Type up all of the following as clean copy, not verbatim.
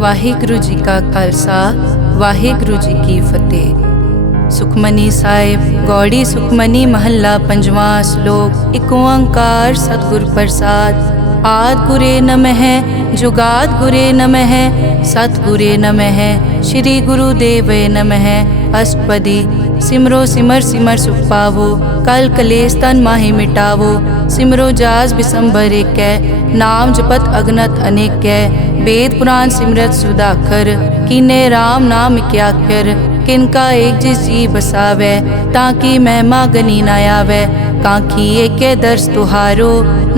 ਵਾਹਿਗੁਰੂ ਜੀ ਕਾ ਖਾਲਸਾ ਵਾਹਿਗੁਰੂ ਜੀ ਕੀ ਫਤਿਹ। ਸੁਖਮਨੀ ਸਾਹਿਬ ਗੌੜੀ ਸੁਖਮਨੀ ਮਹੱਲਾ ਪੰਜਵਾਂ ਸ਼ਲੋਕ। ਇੱਕ ਓੰਕਾਰ ਸਤਿਗੁਰ ਪ੍ਰਸਾਦ। ਆਦਿ ਗੁਰੇ ਨਮః ਜੁਗਾਦ ਗੁਰੇ ਨਮః ਸਤਿਗੁਰੇ ਨਮঃ ਸ਼੍ਰੀ ਗੁਰੂ ਦੇਵੇ ਨਮః। ਅਸ਼ਟਪਦੀ। ਸਿਮਰੋ ਸਿਮਰ ਸਿਮਰ ਸੁਖ ਪਾਵੋ ਕਲ ਕਲੇਸ਼ ਤਨ ਮਾਹਿ ਮਿਟਾਵੋ। ਸਿਮਰੋ ਜਾਸ ਬਿਸੰਬਰ ਏਕੈ ਨਾਮ ਜਪਤ ਅਗਨਤ ਅਨੇਕੈ। वेद पुराण सिमरत सुधाकर कीने राम नाम क्याकर। किनका एक जिस जी बसावै ताकि महिमा गनी न आवै। कांखी एके दर्श तुहारो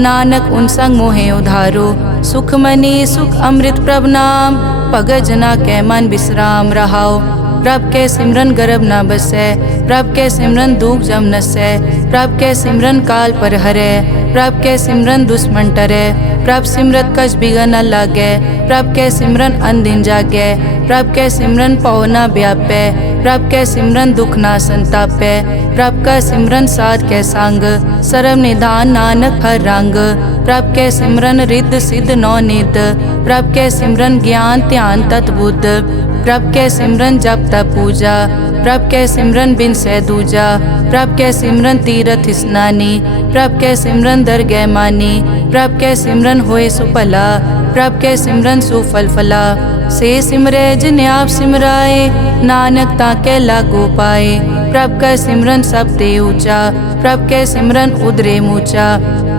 नानक उन संग मोहे उधारो। सुखमनी सुख अमृत प्रभ नाम भगत जना कै मन विश्राम रहाओ। प्रभ के सिमरन गर्भ न बसै प्रभ के सिमरन दुख जम नसै। प्रभ के सिमरन काल पर हरै प्रभ के सिमरन दुश्मन टरै। प्रभ सिमरत कछ बिगन न लागै प्रभ के सिमरन अनदिन जागै। प्रभ के सिमरन पौ न व्यापै प्रभ के सिमरन दुख न संतापै। प्रभ का सिमरन साध के संग सर्व निधान नानक हर रंग। प्रभ के सिमरन रिद्ध सिद्ध नौ निध प्रभ के सिमरन ज्ञान ध्यान तत् बुद्ध। प्रभ के सिमरन जप तप पूजा प्रभ के सिमरन बिन सै दूजा। प्रभ के सिमरन तीरथ स्नानी प्रभ के सिमरन दरगह मानी। प्रभ के सिमरन होए सुफला प्रभ के सिमरन सुफल फला। से सिमरै जिन आप सिमराए नानक ताके लागो पाए। प्रभ का सिमरन सब ते ऊंचा प्रभ के सिमरन उदरे मूचा।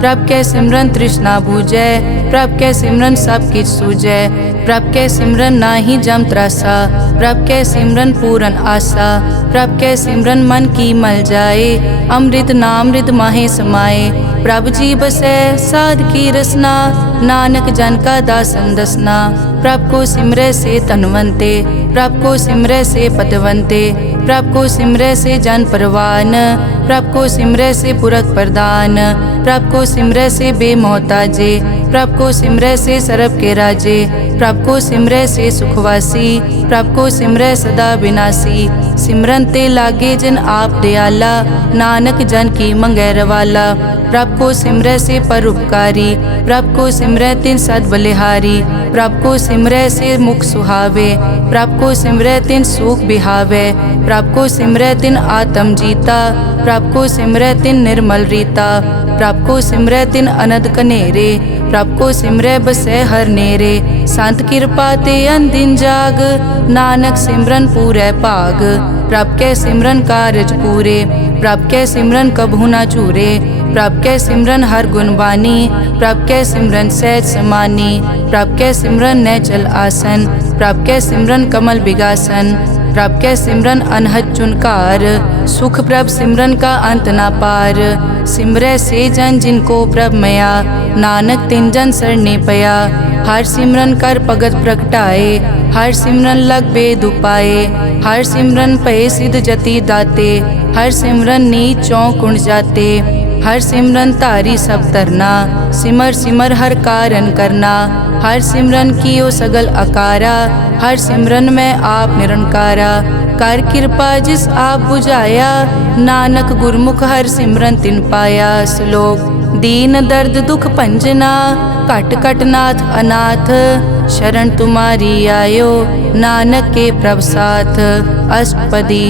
प्रभ के सिमरन तृष्णा बूझै प्रभ के सिमरन सब किछ सूझै। प्रभ के सिमरन नाही जम त्रासा प्रभ के सिमरन पूरन आसा। प्रभ के सिमरन मन की मल जाए अमृत नामृत माहे समाए। प्रभ जी बसै साध की रसना नानक जन का दासन दसना। प्रभ को सिमरै से तनवंते प्रभ को सिमरै से पतवंते। प्रभ को सिमरै से जन परवान प्रभ को सिमरै से पुरख प्रदान। प्रभ को सिमरै से बेमोहताजे प्रभ को सिमरै से सरब के राजे। प्रभ को सिमरै से सुखवासी प्रभ को सिमरै सदा विनाशी। सिमरन ते लागे जिन आप दयाला नानक जन की मंगै रवाला। प्रभ को सिमरै से परोपकारी प्रभ को सिमरै तिन सद बलिहारी। प्रभ को सिमरै से मुख सुहावे प्रभ को सिमरै तिन सुख बिहावे। प्रभ को सिमरै तिन आत्म जीता प्रभ को सिमरै तिन निर्मल रीता। प्रभ को सिमरै तिन अनद कनेरे प्रभ को सिमरै बसै हर नेरे। संत कृपा ते अनदिन जाग नानक सिमरन पूरै भाग। प्रभ के सिमरन कारज पूरे प्रभ के सिमरन कबहू न चूरे। प्रभ के सिमरन हर गुणवानी प्रभ के सिमरन सहज समानी। प्रभ के सिमरन नैचल आसन प्रभ के सिमरन कमल बिगासन। प्रभ के सिमरन अनहद चुनकार सुख प्रभ सिमरन का अंत ना पार। सिमरै से जन जिनको प्रभ मया नानक तिन जन सरने पया। हर सिमरन कर भगत प्रगटाए हर सिमरन लग बेद उपाए। हर सिमरन पए सिद्ध जति दाते हर सिमरन नीच चौं कुंड जाते। हर सिमरन तारी सब तरना सिमर सिमर हर कारण करना। हर सिमरन कियो सगल अकारा हर सिमरन में आप निरंकारा। कर कृपा जिस आप बुझाया नानक गुरमुख हर सिमरन तिन पाया। श्लोक। दीन दर्द दुख भंजना घट घट नाथ अनाथ। शरण तुम्हारी आयो नानक के प्रभ साथ। अष्टपदी।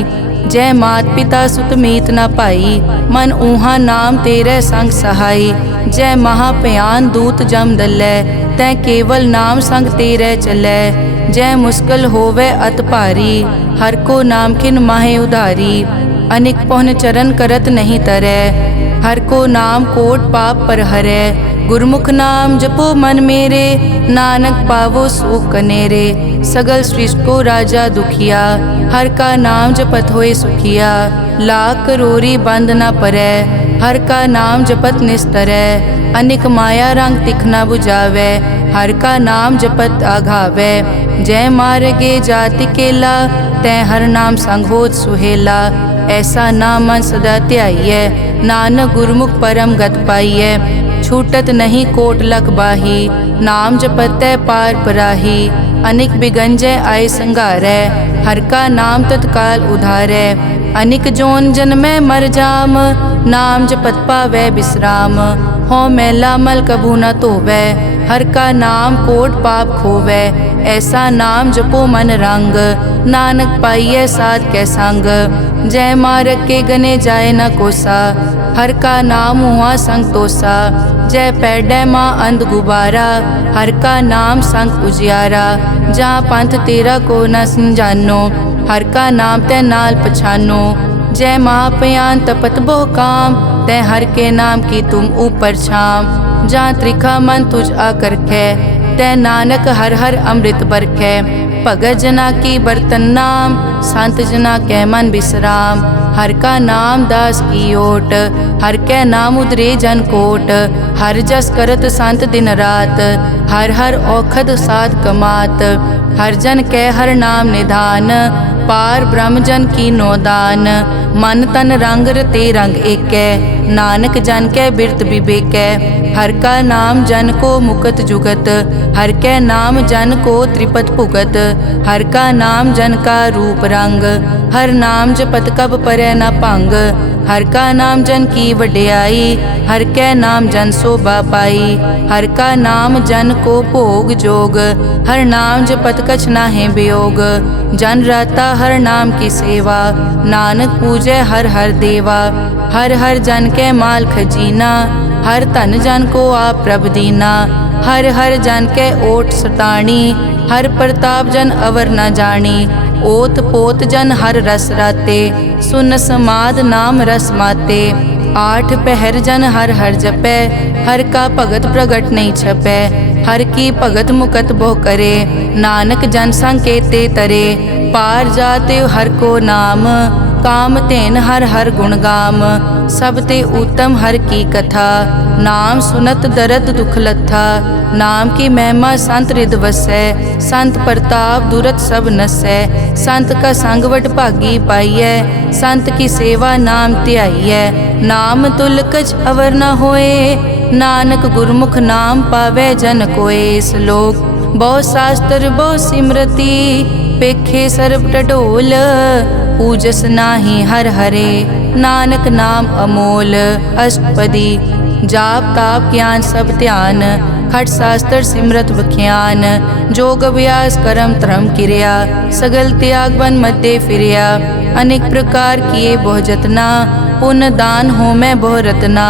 जय मात पिता सुत मीत न पाई मन ऊहा नाम तेरे संग सहाई। जय महाभयान दूत जम दलै तै केवल नाम संग तेरे चलै। जय मुश्किल होवे अत भारी हर को नाम खिन माहे उधारी। अनिक पौन चरण करत नहीं तरै हर को नाम कोट पाप पर हरै। गुरमुख नाम जपो मन मेरे नानक पावो सुख कनेरे। सगल सृष्टि को राजा दुखिया हर का नाम जपत होए सुखिया। लाख करोरी बंद न परै हर का नाम जपत निस्तरै। अनिक माया रंग तिखना बुझावै हर का नाम जपत आघावै। जय मार्गे जाति केला तै हर नाम संग होत सुहेला। ऐसा नाम मन सदा ध्याइयै नानक गुरमुख परम गत पाइयै। छूटत नहीं कोट लख बाही नाम जपतै पार पराही। अनिक बिगंजय आय संघारै हर का नाम तत्काल उधारै। अनिक जोन जन्मै मर जाम नाम जपत पावै विश्राम। हों मैला मल कभू न धोवै। हर का नाम कोट पाप खोवै। ऐसा नाम जपो मन रंग, नानक पाइयै साध कै संग। जय मारग के गने जाए न कोसा, हर का नाम हुआ संग तोसा। जय पैडै माँ अंध गुबारा, हर का नाम संग उजियारा। जहाँ पंथ तेरा को न समझानो, हर का नाम तै नाल पछानो। जय महापयान तपत बहु काम, तै हर के नाम की तुम ऊपर छाम। जहाँ त्रिखा मन तुझ आकर कै, तै नानक हर हर अमृत बरखै। भगत जना की बर्तन नाम, संत जना कै मन विश्राम। हर का नाम दास की ओट, हर कै नाम उदरे जन कोट। हर जस करत संत दिन रात, हर हर औखद साध कमात। हर जन कै हर नाम निधान, पार ब्रह्म जन की नोदान। मन तन रंग रते रंग एकै, नानक जन कै बिरत विवेकै। हर का नाम जन को मुकत जुगत, हर कै नाम जन को त्रिपत भुगत। हर का नाम जन का रूप रंग, हर नाम जपत कब परै न भंग। हर का नाम जन की वड्याई, हर कै नाम जन शोभा पाई। हर का नाम जन को भोग जोग, हर नाम जपत कछ नाहि वियोग। जन राता हर नाम की सेवा, नानक पूजै हर हर देवा। हर हर जन कै माल खजीना, हर धन जन को आप प्रभ दीना। हर हर जन कै ओट सताणी, हर प्रताप जन अवर न जानी। ओत पोत जन हर रस राते, सुन समाद नाम रस माते। आठ पहर जन हर हर जपै, हर का भगत प्रगट नहीं छपै। हर की भगत मुकत बहु करे, नानक जन संकेते तरे। पार जाते हर को नाम, काम तेन हर हर गुण गाम। सब ते उत्तम हर की कथा, नाम सुनत दर्द दुख लथा। नाम की महिमा संत रिद वसै, संत प्रताप दुरत सब नसै। संत का संग वड भागी पाइयै, संत की सेवा नाम ध्याइयै। नाम तुल कछ अवर न होए, नानक गुरमुख नाम पावै जन कोय। श्लोक बहु शास्त्र बहु सिमरति, पेखे सर्ब टडोल। पूजस नाही हर हरे, नानक नाम अमोल। अष्टपदी जाप ताप ज्ञान सब ध्यान, खट शास्त्र सिमरत बख्यान। जोग अभ्यास करम धर्म क्रिया, सगल त्याग बन मध्य फिरिया। अनेक प्रकार किए बहु जतना, पुण्य दान हो मैं बहु रतना।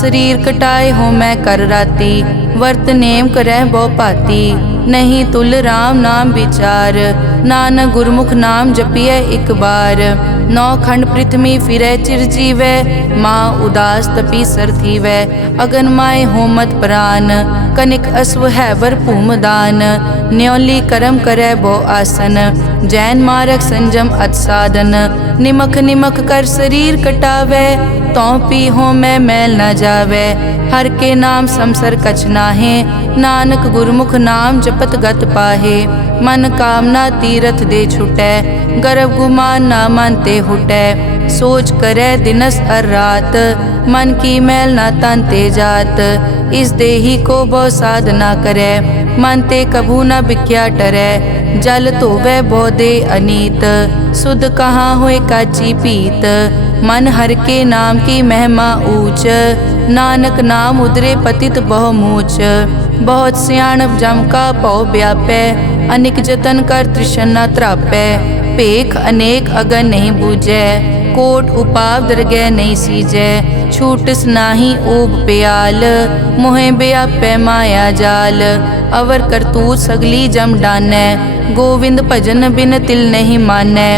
शरीर कटाए हो मैं कर राती, वर्त नेम करह बहु पाती। नहीं तुल राम नाम विचार, नानक गुरमुख नाम जपिए एक बार। नौ खंड पृथ्वी फिरै चिर जीवै, माँ उदास तपी सर थीवै। अगन माय होमत प्राण, कनिक अश्व है वर भूमदान। न्योली करम करै बहु आसन, जैन मारक संजम अत साधन। निमख निमख कर शरीर कटावै, तौ पी हो मैं मैल न जावै। हर के नाम समसर कछ नाहे, नानक गुरमुख नाम जपत गत पाहे। मन कामना तीरथ दे छुटै, गर्भ गुमान ना मन ते हुटै। सोच करे दिनस अर रात, मन की मैल ना तन ते जात। इस देही को बहु साधना करे, मन ते कभू न बिख्या टरै। जल धोवै बहु दे अनीत, सुध कहाँ होए काची पीत। मन हर के नाम की महिमा ऊंच, नानक नाम उदरे पतित बहु मूच। बहुत सियाणप जम का पौ व्यापै, अनिक जतन कर तृष्णा त्रापै। पेख अनेक अगन नहीं बूझै, कोट उपाव दरगह नहीं सीजै। छूटस नाही ऊब प्याल, मोहे व्यापै माया जाल। अवर करतूत सगली जम डानै, गोविंद भजन बिन तिल नहीं मानै।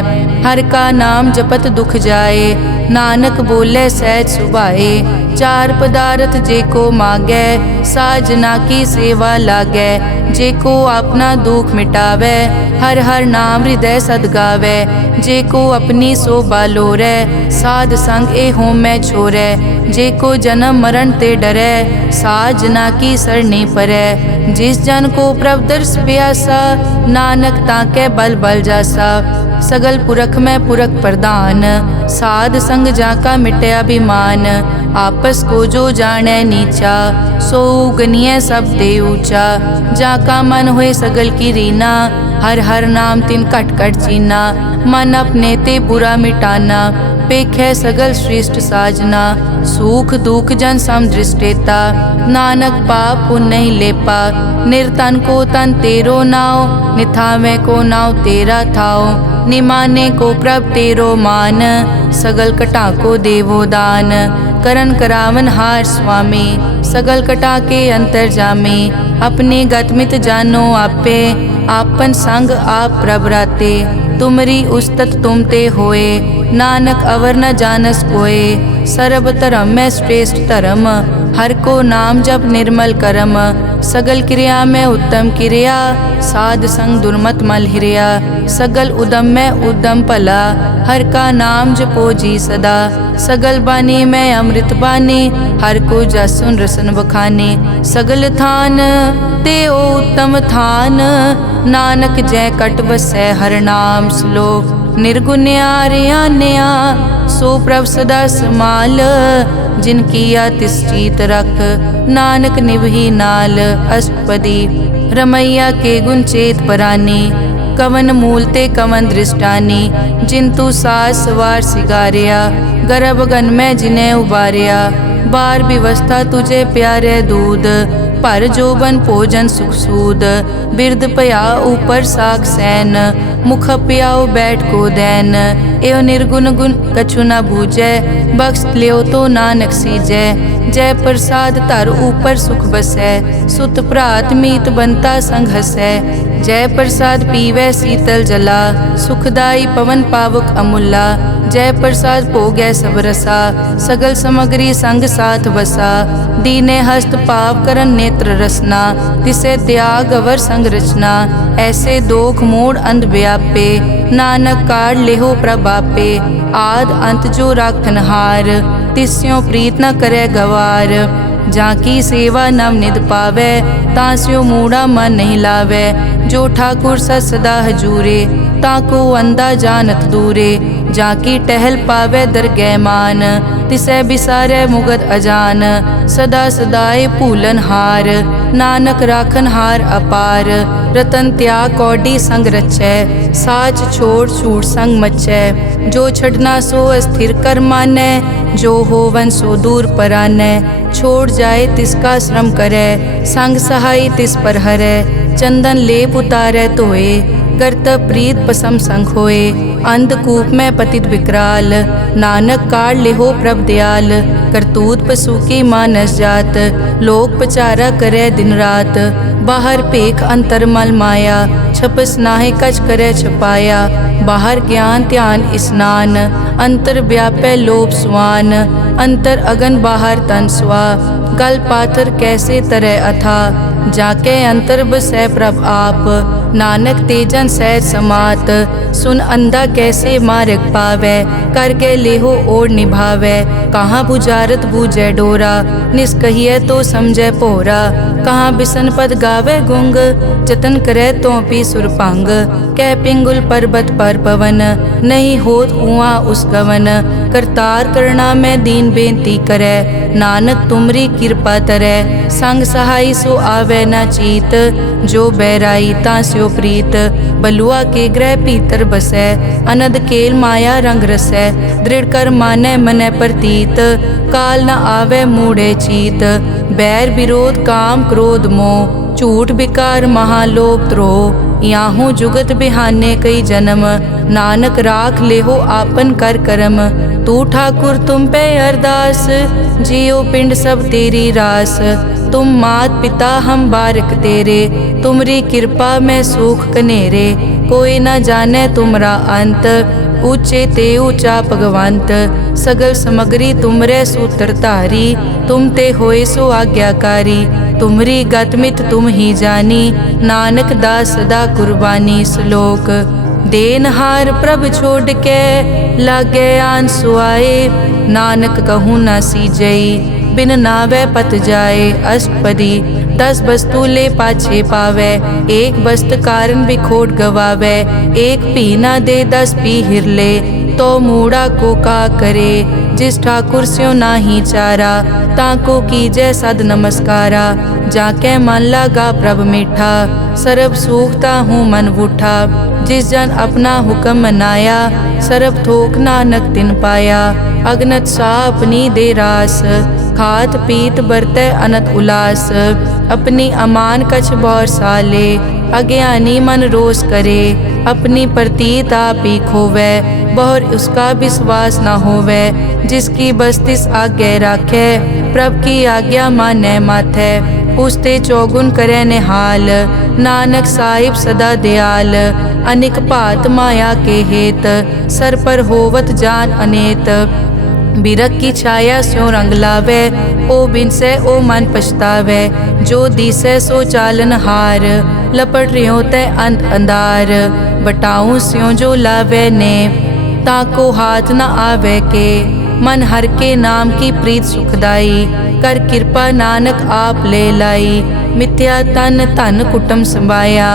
हर का नाम जपत दुख जाए, नानक बोले सहज सुभाए। चार पदार्थ जे को मांगै, साजना की सेवा लागै। जे को अपना दुख मिटावै, हर हर नाम हृदय सद गावै। जे को अपनी शोभा लोरै, साध संग ए होमै छोरै। जे को जन्म मरण ते डरै, साजना की सरनी परै। जिस जन को प्रभ दर्श प्यासा, नानक ताकै बल बल जासा। सगल पुरख में पुरख प्रधान, साध संग जाका मिटे अभिमान। आपस को जो जाने नीचा, सो गनिय सब दे ऊंचा। जाका मन होए सगल की रीना, हर हर नाम तिन कट कट चीना। मन अपने ते बुरा मिटाना, पेखै सगल श्रेष्ठ साजना, सुख दुख जन सम दृष्टेता, नानक पाप पुण्य नहीं लेपा, निर्तन को तन तेरो नाव, निथावे को नाव तेरा थाओ, निमाने को प्रभ तेरो मान, सगल कटा को देवो दान, करन करावन हार स्वामी, सगल कटा के अंतर जामे, अपने गतमित जानो आपे, आपन संग आप प्रभ राते, तुमरी उस्तत तुम ते होए, नानक अवर न जानस कोए, सर्ब धर्म में श्रेष्ठ धर्म, हर को नाम जप निर्मल करम, सगल क्रिया में उत्तम क्रिया, साध संग दुर्मत मल हिरिया, सगल उदम में उद्दम भला, हर का नाम जपो जी सदा, सगल बानी में अमृत बानी, हर को जसुन रसन बखाने, सगल थान ते ओ उत्तम थान, नानक जय कट बसै हर नाम श्लोक, निर्गुण्या रियान्या सो प्रभ सदा समाल, जिनकी तिस चीत रख, नानक निभही नाल, अष्टपदी रमैया के गुण चेत परानी, कवन मूलते कवन दृष्टानी, जिंतु सास वार सिगारिया, गर्भ गन में जिन्हें उबारिया, बार व्यवस्था तुझे प्यारे दूध, पर जोबन भोजन सुख सूद, बिरद पया ऊपर साख सैन, मुख पियाओ बैठ को दैन, एव निर्गुण गुण कछु न बूझै, बख्श लियो तो नानक सीजै, जय प्रसाद धर ऊपर सुख बसै, सुत भ्रात मीत बनता संग हसै, जय प्रसाद पीवै शीतल जला, सुखदाई पवन पावक अमूला, जय प्रसाद भोगै सब रसा, सगल समग्री संग साथ बसा, दीने हस्त पाव करन नेत्र रसना, तिसे त्याग अवर संग रचना, ऐसे दोख मूढ़ अंध व्यापे, नानक काढ़ लेहो प्रभापे, आद अंत जो राखन हार, तिस्यों प्रीत न करे गवार, जाकी सेवा नव निध पावै, तास्यो मूढ़ा मन नहीं लावै, जो ठाकुर सदा हजूरे, ताको अंधा जानत दूरे, जाकी टहल पावे दरगह मान, तिसै बिसारै मुगत अजान, सदा सदाए भूलन हार, नानक राखन हार अपार, रतन त्याग कौडी संग रचै, साच छोड़ छूट संग मचै, जो छड़ना सो अस्थिर कर मानै, जो होवन सो दूर परानै, छोड़ जाए तिसका श्रम करै, संग सहाय तिस पर हरै, चंदन लेप उतारै धोए, गर्त प्रीत पसम संग होए, अंधकूप में पतित विकराल, नानक काढ़ लेहो प्रभ दयाल, करतूत पशु की मानस जात, लोक पचारा करे दिन रात, बाहर पेख अंतर मल माया, छपस नाहे कच करे छपाया, बाहर ज्ञान ध्यान स्नान, अंतर व्यापै लोभ स्वान, अंतर अगन बाहर तन स्वा, गल पाथर कैसे तरह अथा, जाके अंतर बसै प्रभ आप, नानक तेजन सहज समात, सुन अंधा कैसे मार्ग पावै, करके लेहो ओर निभावै, कहाँ बुझारत बूझै डोरा, निष्कहिए तो समझै पोरा, कहाँ बिसन पद गावे गुंग, जतन करे तो पी सुरपांग, कह पिंगुल पर्वत पर पवन, नहीं होत कुआं उस गवन, करतार करना में दीन बेनती करे, नानक तुमरी कृपा तरै, संग सहाय सो आवे न चीत, जो बैराई तास्यो प्रीत, बलुआ के ग्रह पीतर बसै, अनद केल माया रंग रसै, दृढ़ कर मानै मनै प्रतीत, काल न आवे मूढ़े चीत, बैर विरोध काम क्रोध मोह, झूठ विकार महालोभ द्रोह, याहू जुगत बिहाने कई जन्म, नानक राख लेहो आपन कर करम, तू ठाकुर तुम पे अरदास, जियो पिंड सब तेरी रास, तुम मात पिता हम बारिक तेरे, तुमरी कृपा में सुख कनेरे, कोई न जाने तुमरा अंत, ऊंचे ते ऊंचा भगवंत, सगल समग्री तुमरे सूत्र धारी, तुम ते होए सो आज्ञाकारी, तुमरी गतमित तुम ही जानी, नानक दास सदा कुर्बानी। श्लोक देनहार प्रभ छोड़ के लागे आन सुआए, नानक कहूँ न सीजई बिन नावे पत जाए। अष्टपदी 10 वस्तु ले पाछे पावे, एक वस्त कारण बिखोट गवावे, एक पी न दे 10 पी हिरले, तो मूढ़ा को का करे, जिस ठाकुर स्यों नाही चारा, ताको कीजै सद नमस्कारा, जाके मन लगा प्रभ मीठा, सर्ब सूखता हूँ मन बूठा, जिस जन अपना हुक्म मनाया, सरब थोक नानक तिन पाया। अगनत सा अपनी दे रास, खात पीत बरतै अनत उलास। अपनी अमान कछ बौर साले, अज्ञानी मन रोष करे। अपनी प्रतीत आप ही खोवै, बहुर उसका विश्वास न होवै। जिसकी बस्तिस आज्ञा राखै, प्रभ की आज्ञा मानै माथै। उसते चौगुन करे निहाल, नानक साहिब सदा दयाल। अनिक भात माया के हेत, सर पर होवत जान अनेत। बिरख की छाया स्यों रंग लावै, ओ बिनसै ओ मन पछतावै। जो दिसै सो चालन हार, लपट रियो तै अंत अंधार। बटाऊं स्यों जो लावै ने, ताको हाथ न आवे के। मन हर के नाम की प्रीत सुखदाई, कर कृपा नानक आप ले लाई। मिथ्या तन धन कुटुम संभाया,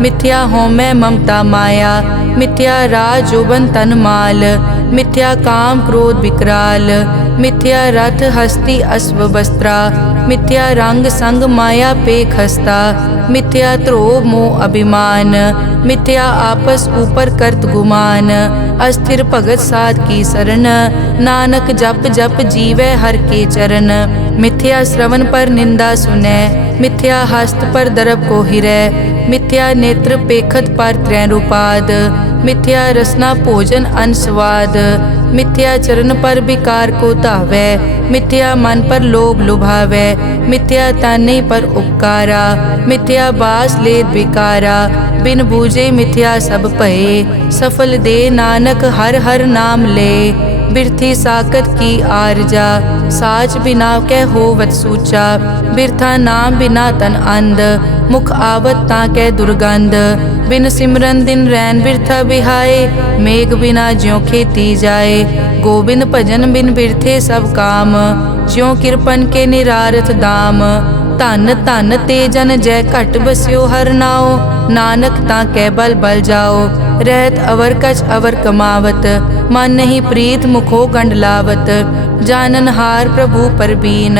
मिथ्या होमै ममता माया। मिथ्या राज जोबन तन माल, मिथ्या काम क्रोध विकराल। मिथ्या रथ हस्ती अश्व वस्त्रा, मिथ्या रंग संग माया पे खस्ता। मिथ्या ध्रोह मोह अभिमान, मिथ्या आपस ऊपर करत गुमान। अस्थिर भगत साध की शरण, नानक जप जप जीवै हर के चरण। मिथ्या श्रवण पर निंदा सुनै, मिथ्या हस्त पर दरब को हिरै। मिथ्या नेत्र पेखत पर त्रैरूपाद, मिथ्या रसना भोजन अनस्वाद। मिथ्या चरण पर विकार को धावै, मिथ्या मन पर लोभ लुभावै। मिथ्या ताने पर उपकारा, मिथ्या बास लेत विकारा। बिन बूझे मिथ्या सब भये, सफल दे नानक हर हर नाम ले। बिरथी साकत की आरजा, साच बिना कै होवत सूचा। बिरथा नाम बिना तन अंध, मुख आवत ताकै दुर्गंध। बिन सिमरन दिन रैन बिरथा बिहाए, मेघ बिना ज्यों खेती जाए। गोबिंद भजन बिन बिरथे सब काम, ज्यों किरपन के निरारथ दाम। धन धन ते जन जय घट बस्यो हर नाओ, नानक ताकै बल बल जाओ। रहत अवर कछ अवर कमावत, मन नहीं प्रीत मुखो गंड लावत। जानन हार प्रभु परबीन,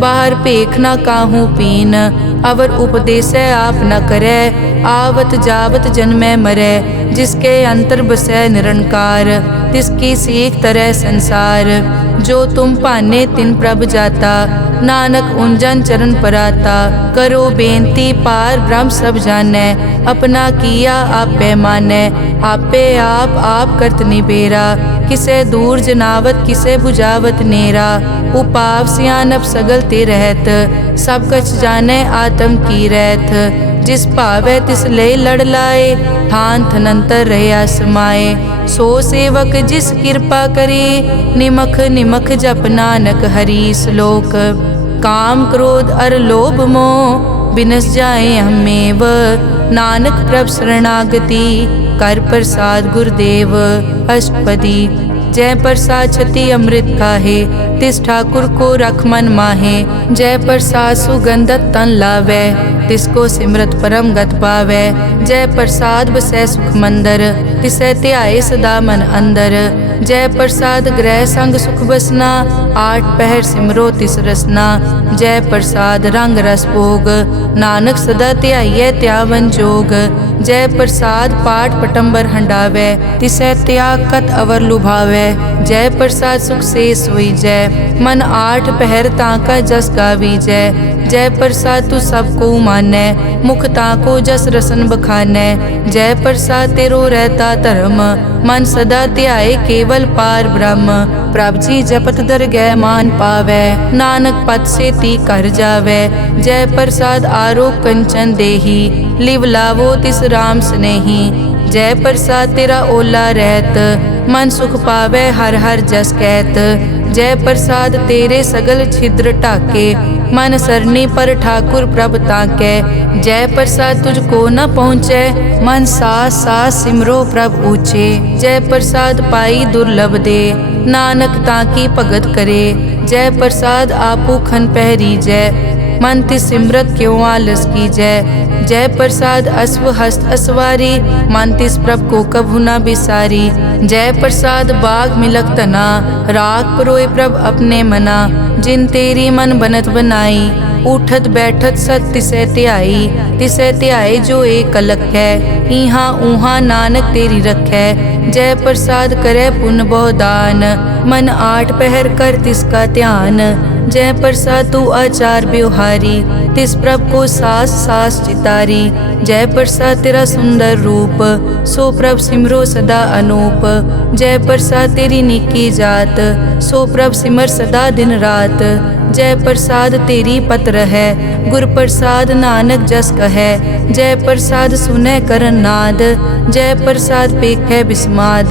बाहर पेख न काहू पीन। अवर उपदेसै आप न करै, आवत जावत जन्मै मरै। जिसके अंतर बसै निरंकार, तिसकी सीख तरह संसार। जो तुम भाने तिन प्रभ जाता, नानक उंजन चरण पराता। करो बेनती पार ब्रह्म सब जानै, अपना किया आपे मानै। आपे आप करत निबेरा, किसे दूर जनावत किसे बुझावत नेरा। उपाव सियानप सगल ते रहत, सब कछ जानै आत्म की रहत। जिस भावै तिस ले लड़ लाए, थान थनंतर रहया समाए। सो सेवक जिस कृपा करे, निमख निमख जप नानक हरि श्लोक। काम क्रोध अर लोभ मोह, बिनस जाए हमेव। नानक प्रभ शरणागति, कर प्रसाद गुरुदेव। अष्टपदी। जय प्रसाद छति अमृत खाहे, तिस ठाकुर को रख मन माहे। जय प्रसाद सुगंधत तन लावै, तिसको सिमरत परम गत पावै। जय प्रसाद बसै सुख मंदर, तिसै ध्याए सदा मन अंदर। जय प्रसाद ग्रह संग सुख बसना, आठ पहर सिमरो तिस रसना। जय प्रसाद रंग रस भोग, नानक सदा ध्याइयै त्यावन जोग। जय प्रसाद पाठ पटंबर हंडावै, तिसै त्याग कत अवर लुभावै। जय प्रसाद सुख से सोई जय, मन आठ पहर ताका जस गावी जय। जय प्रसाद तू सबको मानै, मुख ताको जस रसन बखानै। जय प्रसाद तेरो रहता धर्म, मन सदा ध्याए केवल पार ब्रह्म। प्रभ जी जपत दरगह मान पावै, नानक पद से ती कर जावै। जय प्रसाद आरोग कंचन देही, लिव लावो तिस राम स्नेही। जय प्रसाद तेरा ओला रहत, मन सुख पावै हर हर जस कहत। जय प्रसाद तेरे सगल छिद्र ढाके, मन सरनी पर ठाकुर प्रभ ताकै। जय प्रसाद तुझको न पहुँचै, मन सास सास सिमरो प्रभ ऊँचे। जय प्रसाद पाई दुर्लभ दे, नानक ताकी भगत करे। जय प्रसाद आपू खन पहरी जय, मन तिस सिमरत क्यों आलस की जय। जय प्रसाद अश्व हस्त असवारी, मन तिस प्रभ को कभु न बिसारी। जय प्रसाद बाग मिलक तना, राख परोए प्रभ अपने मना। जिन तेरी मन बनत बनाई, उठत बैठत सत तिसै ध्याई जो एक अलख है। इहाँ ऊहाँ नानक तेरी रखै, जय प्रसाद करे पुन बहुदान। मन आठ पहर कर तिसका ध्यान, जय प्रसाद तू आचार व्यवहारी। तिस प्रभ को सास सास चितारी, जय प्रसाद तेरा सुंदर रूप। सो प्रभ सिमरो सदा अनूप, जय प्रसाद तेरी निकी जात। सो प्रभ सिमर सदा दिन रात, जय प्रसाद तेरी पत्र है। गुर प्रसाद नानक जस कहे, जय प्रसाद सुनै करन नाद। जय प्रसाद पेखै बिस्माद,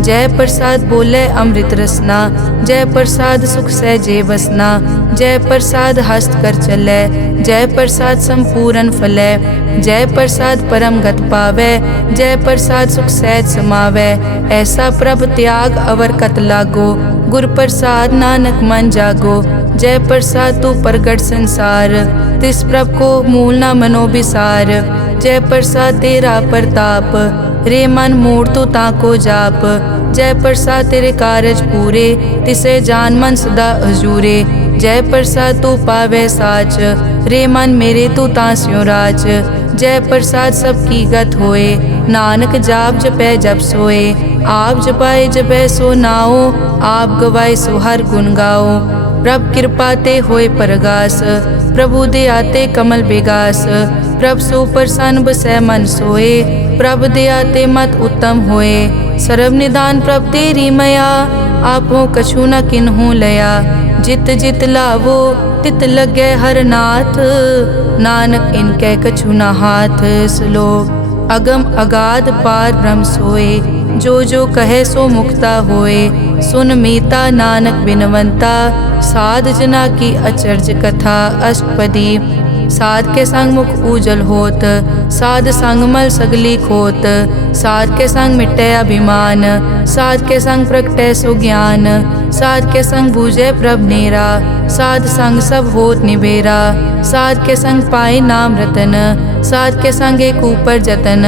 जय प्रसाद बोले अमृत रसना। जय प्रसाद सुख सहजे बसना, जय प्रसाद हस्त कर चलै। जय प्रसाद संपूर्ण फलै, जय प्रसाद परम गत पावै। जय प्रसाद सुख सहज समावै, ऐसा प्रभ त्याग अवर कत लागो। गुर प्रसाद नानक मन जागो, जय प्रसाद तू प्रगट संसार। तिस प्रभ को मूल न मनो बिसार, जय प्रसाद तेरा प्रताप। रे मन मूड तू ताको जाप, जय प्रसाद तेरे कारज पूरे। तिसे जान मन सदा हजूरे, जय प्रसाद तू पावे साच। रे मन मेरे तू तास्यों राज, जय प्रसाद सबकी गत होए। नानक जाप जपै जप सोए, आप जपाए जपै सो नाओ। आप गवाए सो हर गुण गाओ, प्रभ कृपा ते होए परगास। प्रभु दे आते कमल बेगास, प्रभ सो प्रसन्न बसै मन सोए। प्रभ दे आते मत उत्तम होए, सर्व निदान प्रभ तेरी मया। आपो कछु न किन्हू लया, जित जित लावो तित लगे हर नाथ। नानक इनके कछु न हाथ। श्लोक अगम अगाध पार ब्रह्म सोए, जो जो कहे सो मुक्ता होए। सुन मीता नानक बिनवंता, साध जना की अचर्ज कथा। अष्टपदी साध के संग मुख उजल होत, साध संग मल सगली खोत। साध के संग मिटे अभिमान, साध के संग प्रगटे सो ज्ञान। साध के संग बूझे प्रभ नेरा, साध संग सब होत निबेरा। साध के संग पाए नाम रतन, साध के संग एक ऊपर जतन।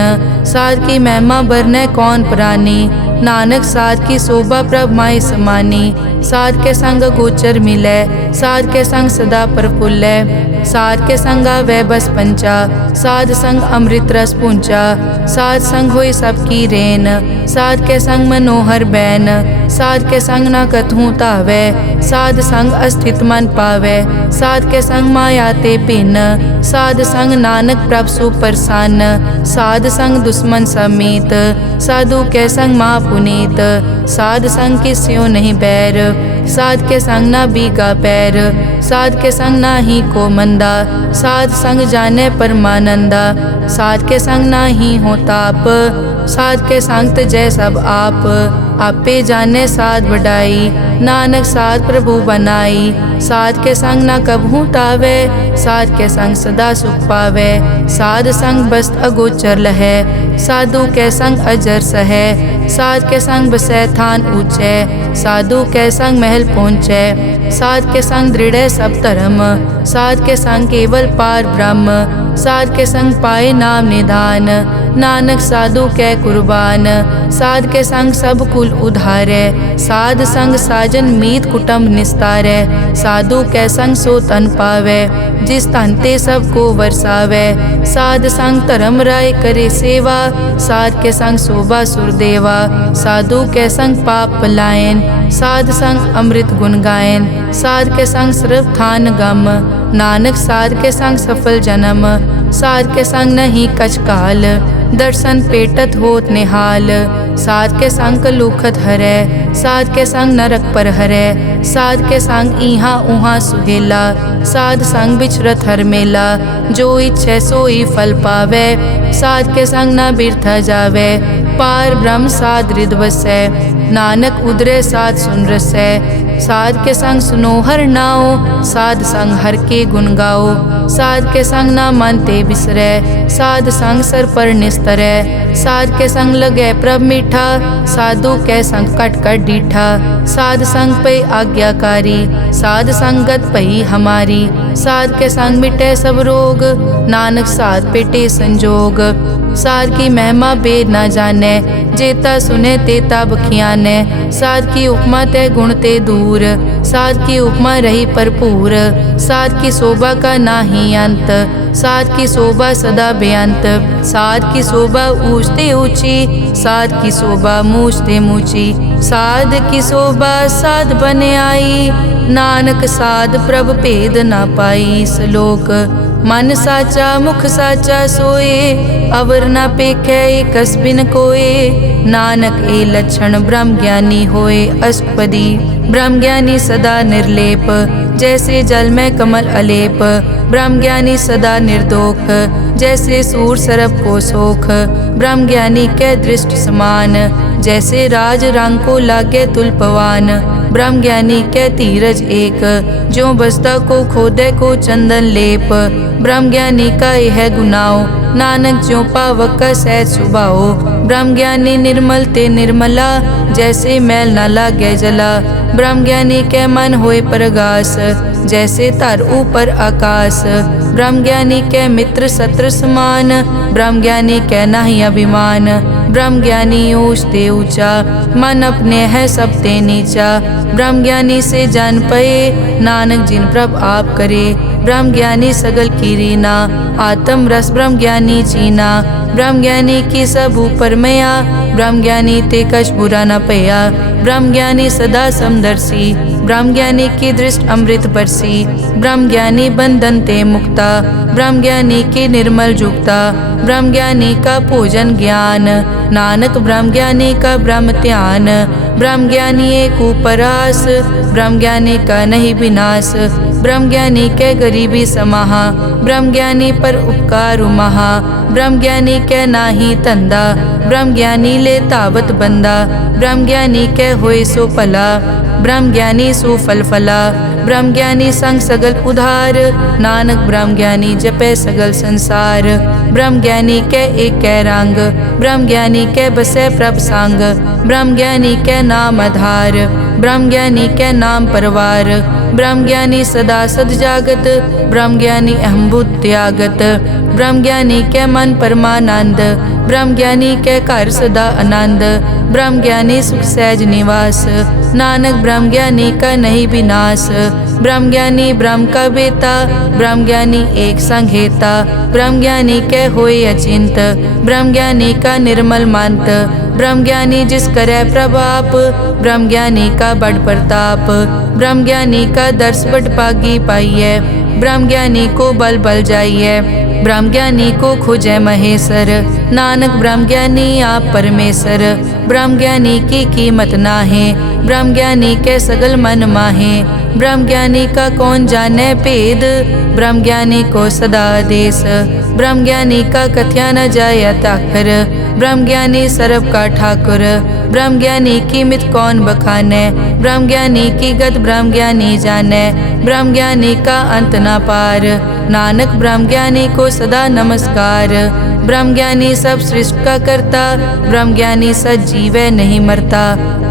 साध की महिमा बरने कौन प्राणी, नानक साध की शोभा प्रभ माई समानी। साध के संग गोचर मिलै, साध के संग सदा प्रफुल्लै। साध के संग आवे बस पंचा, साध संग अमृत रस पूंचा। साध संग होई सबकी रेन, साध के संग मनोहर बैन। साध के संग न कथूं तावै, साध संग अस्थित मन पावै। साध के संग माया ते भिन्न, साध संग नानक प्रभ सु प्रसन्न। साध संग दुश्मन समीत, साधु के संग माँ पुनीत। साध संग किस्यो नहीं बैर, साध के संग ना बीगा पैर। साध के संग ना ही को मंदा, साध संग जाने परमानंदा। साध के संग ना ही हो ताप, साध के संग तजै सब आप। आपे जाने साध बढ़ाई, नानक साध प्रभु बनाई। साध के संग ना कबहू तावे, साध के संग सदा सुख पावे। साध संग बस्त अगोचर लहै, साधु के संग अजर सहै। साध के संग बसै थान ऊंचे, साधु के संग महल पहुँचै। साध के संग दृढ़ सब धर्म, साध के संग केवल पार ब्रह्म। साध के संग पाए नाम निधान, नानक साधु कै कुर्बान। साध के संग सब कुल उधारै, साध संग साजन मीत कुटुंब निस्तारै। साधु कै संग सो तन पावै, जिस तन ते सब को वरसावै। साध संग धर्म राय करे सेवा, साध के संग शोभा सुरदेवा। साधु के संग पाप पलायन, साध संग अमृत गुण गायन। साध के संग सर्व थान गम, नानक साध के संग सफल जन्म। साध के संग नहीं कछ काल, दर्शन पेटत होत निहाल। साध के संग कलुखत हरै, साध के संग नरक पर हरै। साध के संग इहाँ उहाँ सुहेला, साध संग बिचरत हर मेला। जो इच्छै सोई फल पावै, साध के संग न बिरथा जावै। पार ब्रह्म साध हृद वसै, नानक उदरे साध सुन रसै। साध के संग सुनो हर नाओ, साध संग हर के गुण गाओ। साध के संग ना मन ते बिसरै, साध संग सर पर निस्तरै। साध के संग लगै प्रभ मीठा, साधु के संग कट कट डीठा। साध संग पे आज्ञाकारी, साध संगत पई हमारी। साध के संग मिटे सब रोग, नानक साध पेटे संजोग। सार की महिमा बेद ना जाने, जेता सुने तेता बखियाने। साध की उपमा ते गुण ते दूर, साध की उपमा रही भरपूर। साध की शोभा का नाही अंत, साध की शोभा सदा बेअंत। साध की शोभा ऊंच ते ऊंची, साध की शोभा मूछ ते मूची। साध की शोभा साध बने आई, नानक साध प्रभ भेद ना पाई। श्लोक मन साचा मुख साचा सोए, अवर ना पेखै एकस बिन कोए। नानक ए लक्षण ब्रह्म ज्ञानी होए। अष्टपदी ब्रह्म ज्ञानी सदा निर्लेप, जैसे जल में कमल अलेप। ब्रह्म ज्ञानी सदा निर्दोख, जैसे सूर सरप को सोख। ब्रह्म ज्ञानी कै दृष्ट समान, जैसे राज रंग को लागे तुलपवान। ब्रह्म ज्ञानी कै धीरज एक, जो बसता को खोदे को चंदन लेप। ब्रह्म ज्ञानी का यह गुनाओ, नानक ज्यों पावक का सहज सुभाओ। ब्रह्म ज्ञानी निर्मल ते निर्मला, जैसे मैल न लागे जला। ब्रह्म ज्ञानी के मन होए प्रगास, जैसे धर ऊपर आकाश। ब्रह्म ज्ञानी के मित्र शत्रु समान, ब्रह्म ज्ञानी के नाही अभिमान। ब्रह्म ज्ञानी ऊंच ते ऊंचा, मन अपने है सब ते नीचा। ब्रह्म ज्ञानी से जान पए, नानक जिन प्रभ आप करे। ब्रह्म ज्ञानी सगल की रीना, आत्म रस ब्रह्म ज्ञानी चीना। ब्रह्म ज्ञानी की सब ऊपर मया, ब्रह्म ज्ञानी ते कछ बुरा न पया। ब्रह्म ज्ञानी सदा समदर्शी, ब्रह्म ज्ञानी की दृष्टि अमृत बरसी। ब्रह्म ज्ञानी बंधन ते मुक्ता, ब्रह्म ज्ञानी की निर्मल जुक्ता। ब्रह्म ज्ञानी का भोजन ज्ञान, नानक ब्रह्म ज्ञानी का ब्रह्म ध्यान। ब्रह्म ज्ञानी एक उपरास, ब्रह्म ज्ञानी का नहीं विनाश। ब्रह्म ज्ञानी के गरीबी समाहा, ब्रह्म ज्ञानी पर उपकार महा। ब्रह्म ज्ञानी के नाही धंधा, ब्रह्म ज्ञानी ले तावत बंदा। ब्रह्म ज्ञानी के होए सो भला, ब्रह्म ज्ञानी सो फल फला। ब्रह्म ज्ञानी संग सगल उधार, नानक ब्रह्म ज्ञानी जपे सगल संसार। ब्रह्म ज्ञानी के एक कै रंग, ब्रह्म ज्ञानी के बसे प्रभ संग। ब्रह्म ज्ञानी के नाम आधार, ब्रह्म ज्ञानी के नाम परवार। ब्रह्म ज्ञानी सदा सद जागत, ब्रह्म ज्ञानी अहम बुद्धि त्यागत। ब्रह्म ज्ञानी के मन परमानंद, ब्रह्म ज्ञानी के घर सदा आनंद। ब्रह्म ज्ञानी सुख सहज निवास, नानक ब्रह्म ज्ञानी का नहीं विनाश। ब्रह्म ज्ञानी ब्रह्म का बेता, ब्रह्म ज्ञानी एक संग हेता। ब्रह्म ज्ञानी के होए अचिंत, ब्रह्म ज्ञानी का निर्मल मंत। ब्रह्म ज्ञानी जिस करे प्रभाप, ब्रह्म ज्ञानी का बड़ प्रताप। ब्रह्म ज्ञानी का दर्श बड़ पागी पाइए, ब्रह्म ज्ञानी को बल बल जाइए। ब्रह्म ज्ञानी को खोजे महेश्वर, नानक ब्रह्म ज्ञानी आप परमेश्वर। ब्रह्म ज्ञानी की कीमत नाहे, ब्रह्म ज्ञानी के सगल मन माहे। ब्रह्म ज्ञानी का कौन जाने भेद, ब्रह्म ज्ञानी को सदा आदेश। ब्रह्म ज्ञानी का कथ्या न जाय ताखर, ब्रह्म ज्ञानी सर्व का ठाकुर। ब्रह्म ज्ञानी की मित कौन बखाने, ब्रह्म ज्ञानी की गत ब्रह्म ज्ञानी जाने। ब्रह्म ज्ञानी का अंत न पार, नानक ब्रह्म ज्ञानी को सदा नमस्कार। ब्रह्म ज्ञानी सब सृष्टि का करता, ब्रह्म ज्ञानी सजीवै नहीं मरता।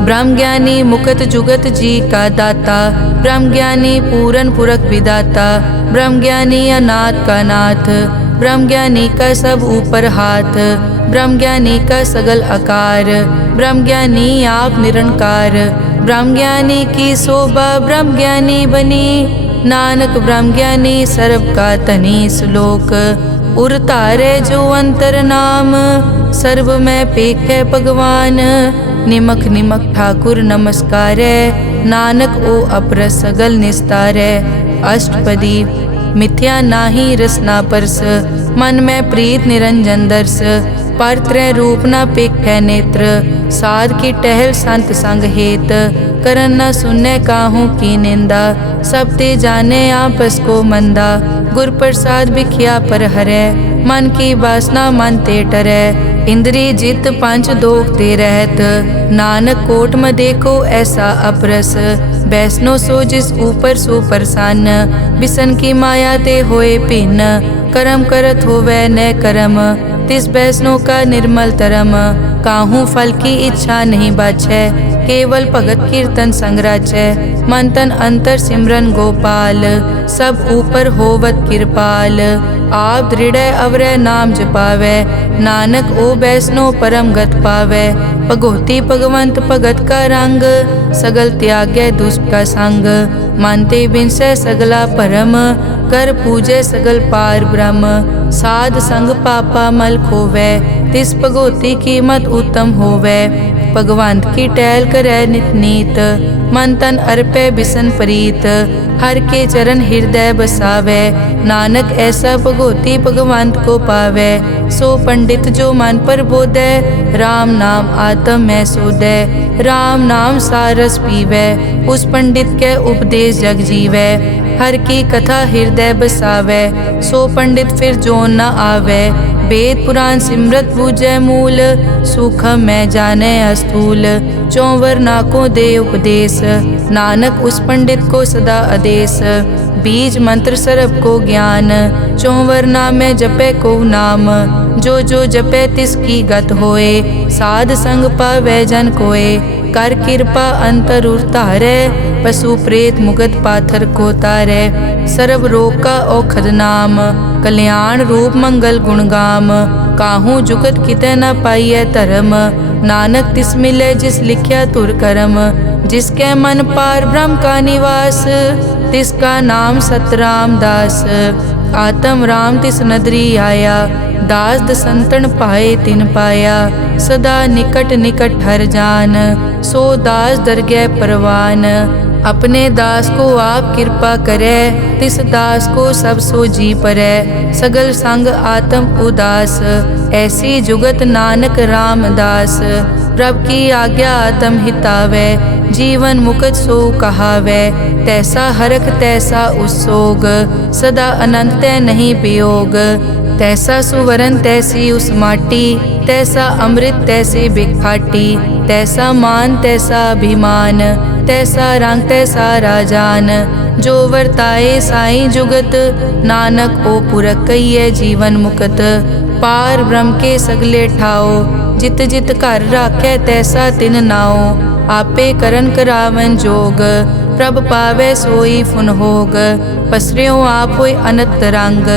ब्रह्म ज्ञानी मुकत जुगत जी का दाता, ब्रह्म ज्ञानी पूरन पुरख विदाता। ब्रह्म ज्ञानी अनाथ का नाथ, ब्रह्म ज्ञानी का सब ऊपर हाथ। ब्रह्म ज्ञानी का सगल आकार, ब्रह्म ज्ञानी आप निरंकार। ब्रह्म ज्ञानी की शोभा ब्रह्म ज्ञानी बनी, नानक ब्रह्म ज्ञानी सर्व का धनी। श्लोक उर तारे जो अंतर नाम, सर्व में पेखे भगवान। निमक निमक ठाकुर नमस्कारे, नानक ओ अपर सगल निस्तारे। अष्टपदी मिथ्या नाही रसना परस, मन में प्रीत निरंजन दर्श। पर त्रय रूप न पेखे नेत्र, साध की टहल संत संग हेत। करन न सुनने काहू की निंदा, सब ते जाने आपस को मंदा। गुर प्रसाद बिखिया पर हरै, मन की वासना मन ते टरै। इंद्री जित पंच दोख ते रहत, नानक कोट में देखो ऐसा अपरस। वैष्णो सो जिस ऊपर सो प्रसन्न, बिसन की माया ते होए भिन्न। कर्म करत होवे न कर्म, तिस वैष्णो का निर्मल तरम। काहू फल की इच्छा नहीं बाछै, केवल भगत कीर्तन संग राचै। मन तन अंतर सिमरन गोपाल, सब ऊपर होवत कृपाल। आप दृढ़ अवरै नाम जपावै, नानक ओ बैसनो परम गत पावै। भगोती भगवंत भगत का रंग, सगल त्यागै दुष्ट का संग। मानते बिनसै सगला भरम, कर पूजै सगल पार ब्रह्म। साध संग पापा मल खोवै, तिस भगोती की मत उत्तम होवै। भगवंत की टहल करै नित नीत, मन तन अर्पै बिसन प्रीत। हर के चरण हृदय बसावै, नानक ऐसा भगोती भगवंत को पावै। सो पंडित जो मन पर बोधै, राम नाम आत्म में सोधै। राम नाम सारस पीवै, उस पंडित के उपदेश जग जीवै। हर की कथा हृदय बसावै, सो पंडित फिर जोन न आवै। वेद पुराण सिमरत बूझै मूल, सूखम में जाने अस्थूल। चौवर ना को दे उपदेश, नानक उस पंडित को सदा आदेश। बीज मंत्र सरब को ज्ञान, चौवर ना में जपे को नाम। जो जो जपे तिसकी गत होए, साध संग पावै जन कोए। कर कृपा अंतर उतारै, पशु प्रेत मुगत पाथर को तारै। सर्व रोग का औखद नाम, कल्याण रूप मंगल गुणगाम। काहू जुगत कितै न पाइयै धर्म, नानक तिस मिलै जिस लिख्या तुर करम। जिसके मन पार ब्रह्म का निवास, तिसका नाम सतराम दास। आत्म राम तिस नदरी आया, दास दसंतन पाए तिन पाया। सदा निकट निकट हर जान, सो दास दरगह परवान। अपने दास को आप कृपा करे, तिस दास को सब सो जी परै। सगल संग आत्म उदास, ऐसी जुगत नानक रामदास। प्रभ की आज्ञा आत्म हितावै, जीवन मुकत सो कहावै। तैसा हरख तैसा उसोग, सदा अनंत तै नहीं वियोग। तैसा सुवरन तैसी उस माटी, तैसा अमृत तैसे बिखाटी। तैसा मान तैसा अभिमान, तैसा रंग तैसा राजान। जो वर्ताए साई जुगत, नानक ओ पुरख कहिए जीवन मुकत। पार ब्रह्म के सगले ठाओ, जित जित घर राखै तैसा तिन नाओ। आपे करन करावन जोग, प्रभ पावै सोई फुन होग। पसरियों आप होय अनंत रंग,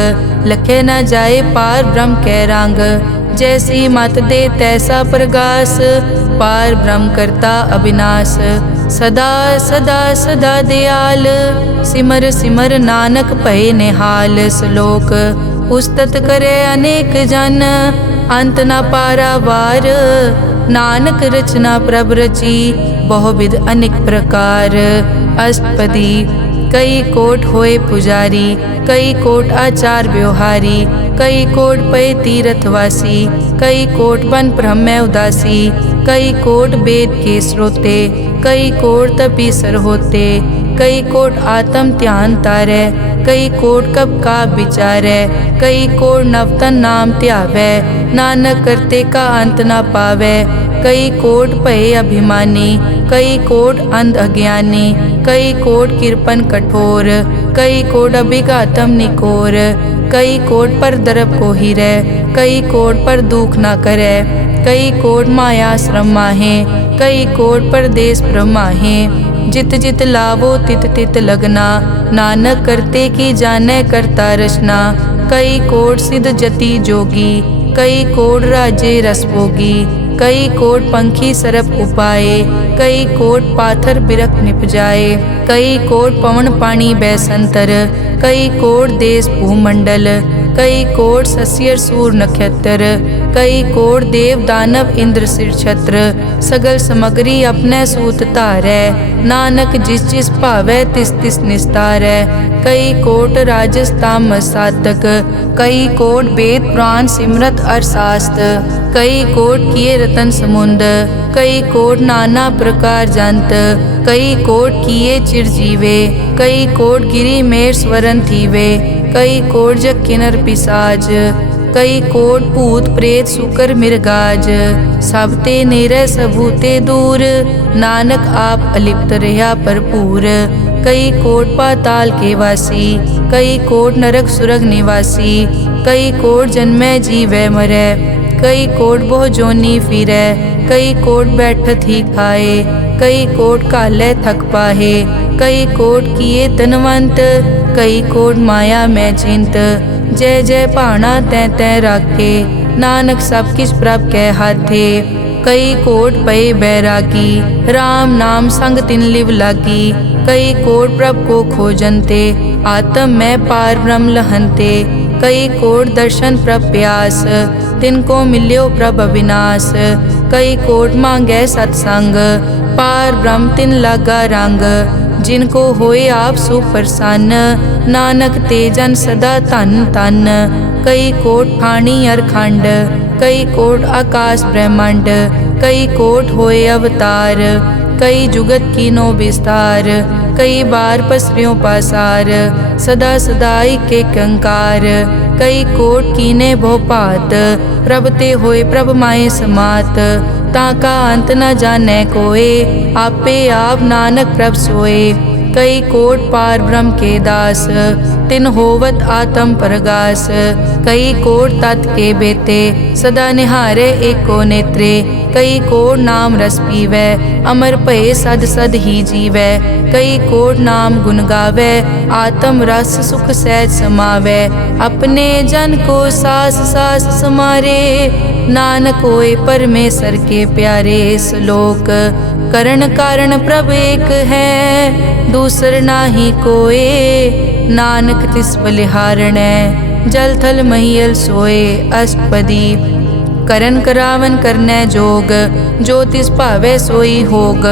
लखे न जाए पार ब्रह्म कै रंग। जैसी मत दे तैसा प्रगास, पार ब्रह्म करता अविनाश। सदा सदा सदा दयाल, सिमर सिमर नानक भय निहाल। श्लोक उस्तत करे अनेक जन, अंत न पारावार। नानक रचना प्रभ रची, बहुविध अनेक प्रकार। अष्टपदी कई कोट होए पुजारी, कई कोट आचार व्यवहारी। कई कोट पय तीर्थवासी, कई कोट बन ब्रह्म उदासी। कई कोट वेद के स्रोते, कई कोट तपीसर होते। कई कोट आत्म ध्यान तारै, कई कोट कब का विचारै। कई कोट नवतन नाम ध्यावै, नानक करते का अंत न पावै। कई कोट भय अभिमानी, कई कोट अंध अज्ञानी। कई कोट कृपन कठोर, कई कोट अभिघातम निकोर। कई कोट पर दरब को हिरै, कई कोट पर दुख न करै। कई कोट माया श्रम माहे, कई कोट परदेश ब्रह्माहे। जित जित लावो तित तित लगना, नानक करते की जानै करता रचना। कई कोट सिद्ध जति जोगी, कई कोट राजे रस भोगी। कई कोट पंखी सरप उपाए, कई कोट पाथर बिरख निपजाए। कई कोट पवन पानी बैसंतर, कई कोट देश भूमंडल। कई कोट सस्यर सूर नक्षत्र, कई कोट देव दानव इंद्र सिर छत्र। सगल समग्री अपने सूत धारै, नानक जिस जिस भावै तिस तिस निस्तारै। कई कोट राजस तामस साधक, कई कोट वेद पुराण सिमरत अरशास्त्र। कई कोट किए रतन समुंद, कई कोट नाना प्रकार जंत। कई कोट किए चिरजीवे, कई कोट गिरी मेर स्वरन थीवे। कई कोट जग किन्नर पिसाज, कई कोट भूत प्रेत सुकर मिर्गाज। सब ते नेरै सबूते दूर, नानक आप अलिप्त रहा भरपूर। कई कोट पाताल के वासी, कई कोट नरक सुरग निवासी। कई कोट जन्मै जीवै मरै, कई कोट बहु जोनी फिरै। कई कोट बैठत ही खाए, कई कोट कालै थक पाहे। कई कोट किए धनवंत, कई कोट माया में चिंत। जय जय भाणा तै तै राखे, नानक सब किछ प्रभ कै हाथे। कई कोट पए बैरागी, राम नाम संग तिन लिव लागी। कई कोट प्रभ को खोजनते, आत्म में पार ब्रह्म लहनते। कई कोट दर्शन प्रभ प्यास, तिनको मिल्यो प्रभ अविनाश। कई कोट मांगै सतसंग, पार ब्रह्म तिन लागा रंग। जिनको होए आप सुप्रसन्न, नानक ते जन सदा धन धन। कई कोट ठाणी अरखंड, कई कोट आकाश ब्रह्मांड। कई कोट होए अवतार, कई जुगत कीनो विस्तार। कई बार पसरियों पासार, सदा सदाई के कंकार। कई कोट कीने भोपात, प्रभ ते होए प्रभ माए समात। ताका अंत न जाने कोए, आपे आप नानक प्रभ सोए। कई कोट पार ब्रह्म के दास, तिन होवत आत्म प्रगास। कई कोट तत् के बेते, सदा निहारे एको नेत्रे। कई कोट नाम रस पीवै, अमर भये सद सद ही जीवै। कई कोट नाम गुण गावै, आत्म रस सुख सहज समावै। अपने जन को सास सास समारे, नानक होए परमेसर के प्यारे। श्लोक करण कारण प्रभ एक है, दूसर नाही कोए। नानक तिस बलिहारणै, जल थल महियल सोए। अष्टपदी करन करावन करनै जोग, जो तिस भावै सोई होग।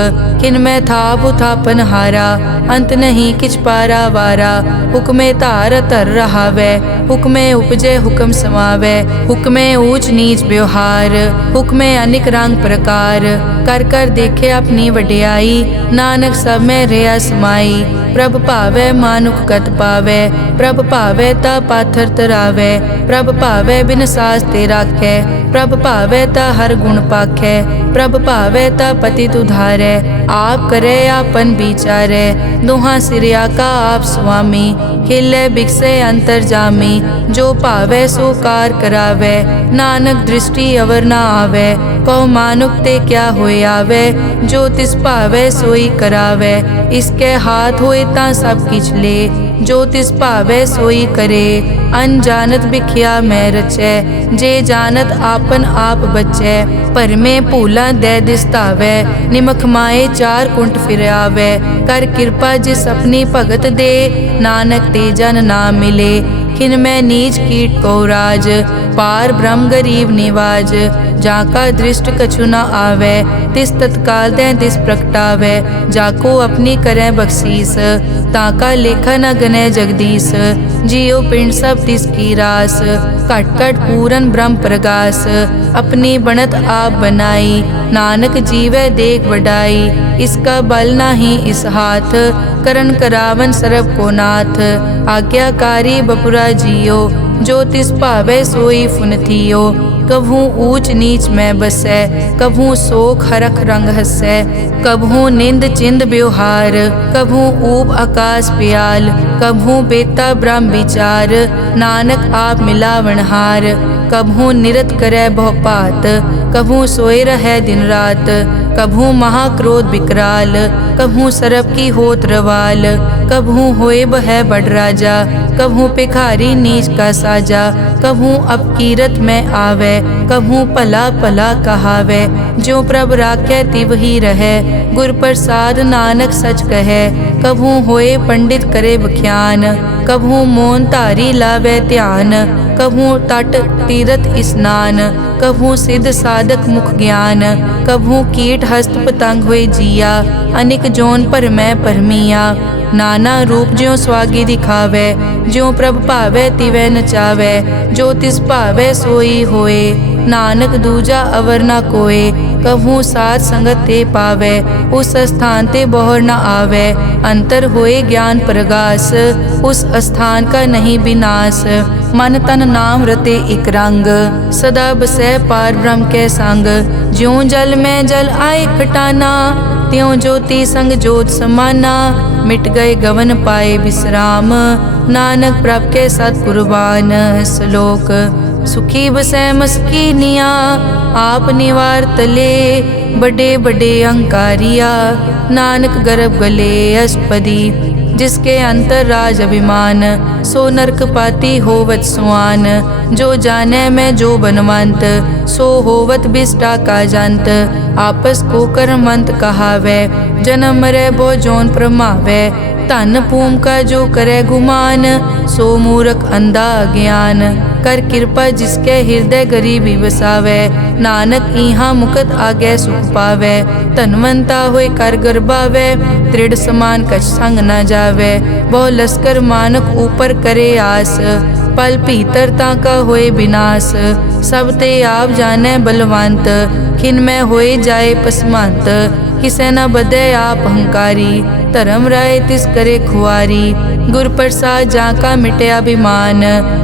किन में थाप उथापन हारा, अंत नहीं किछ पारा वारा। हुक्मे धार धर रहावै, हुक्मे उपजे हुक्म समावै। हुक्मे ऊंच नीच व्यवहार, हुक्मे अनिक रंग प्रकार। कर कर देखे अपनी वड्याई, नानक सब में रहा समाई। प्रभ भावै मानुख गत पावै, प्रभ भावै ता पाथर तरावै। प्रभ भावै बिन सास ते राखै, प्रभ भावै ता हर गुण पाखै। प्रभ भावै ता पतित उधारै, आप करे आपन विचारै। दोहां सिरिया का आप स्वामी, खिलै बिकसे अंतर जामी। जो भावै सो कार करावै, नानक दृष्टि अवर न आवै। कहो मानुक ते क्या होए आवै, जो तिस भावै सोई करावै। इसके हाथ होए तां सब किछ ले, जो तिस भावै सोई करे। अनजानत बिख्या मैं रचै, जे जानत आपन आप बचै। भरमे भूला दै दिसतावै, निमख माए चार कुंट फिर आवै। कर कृपा जिस अपनी भगत दे, नानक ते जन ना मिले। खिन मैं नीच कीट को राज, पार ब्रह्म गरीब निवाज। जाका दृष्ट कछु न आवे, तिस तत्काल दै तिस प्रगटावै। जाको अपनी करै बख्शीस, ताका लेखा न गनै जगदीश। जियो पिंड सब तिस की रास, घट घट पूरन ब्रह्म प्रगास। अपनी बनत आप बनाई, नानक जीवै देख वडाई। इसका बल नाही इस हाथ, करन करावन सरब को नाथ। आज्ञाकारी बपुरा जियो, जो तिस भावै सोई फुन थियो। कभू ऊंच नीच में बसै, कभू सोख हरख रंग हसै। कभू निंद चिंद व्यवहार, कभू ऊब आकाश प्याल। कभू बेता ब्रह्म विचार, नानक आप मिलावनहार। कभू निरत करै बहुपात, कभू सोए रहै दिन रात। कभू महाक्रोध विकराल, कभू सरप की होत रवाल। कभू होए बह बड़ राजा, कभू भिखारी नीच का साजा। कभू अपकीरत में आवे, कभू भला भला कहावे। जो प्रभ राखै तिव ही रहै, गुर प्रसाद नानक सच कहै। कभू होए पंडित करे बख्यान, कभू मौन धारी लावे ध्यान। कभू तट तीरथ स्नान, कभू सिद्ध साधक मुख ज्ञान। कभू कीट हस्त पतंग हुए जिया, अनिक जोन पर मैं परमिया। नाना रूप ज्यों स्वागी दिखावे, ज्यों प्रभ भावै तिवै नचावै। जो तिस भावै सोई होए, नानक दूजा अवर न कोए। कभू साथ संगत ते पावै, उस स्थान ते बोहर न आवे। अंतर होए ज्ञान प्रगास, उस स्थान का नहीं विनाश। मन तन नाम रते इक रंग, सदा बसै पार ब्रह्म के संग। ज्यों जल में जल आए खटाना, त्यों ज्योति संग ज्योत समाना। मिट गए गवन पाए विश्राम, नानक प्रभ के सतकुर्बान। श्लोक सुखी बसै मस्कीनिया, आप निवार तले। बड़े बड़े अहंकारिया, नानक गर्भ गले। अष्टपदी जिसके अंतर राज अभिमान, सो नरक पाती होवत सुआन। जो जाने मैं जो बनवंत, सो होवत बिष्टा का जंत। आपस को कर्मंत कहावै, जन्म मरै बो जोन प्रमावै। धन भूम का जो करे गुमान, सो मूर्ख अंधा अज्ञान। कर कृपा जिसके हृदय गरीबी बसावै, नानक इहाँ मुकत आगे सुख पावै। धनवंता होय कर गर्भावै, दृढ़ समान कछ संग न जावै। बहु लश्कर मानक ऊपर करे आस, पल भीतरता का होए विनाश। सब ते आप जाने बलवंत, खिन में होए जाए पसमंत। किसे न बदे आप अहंकारी, धर्म राय तिस करे खुआरी। गुर प्रसाद जाका मिटे अभिमान,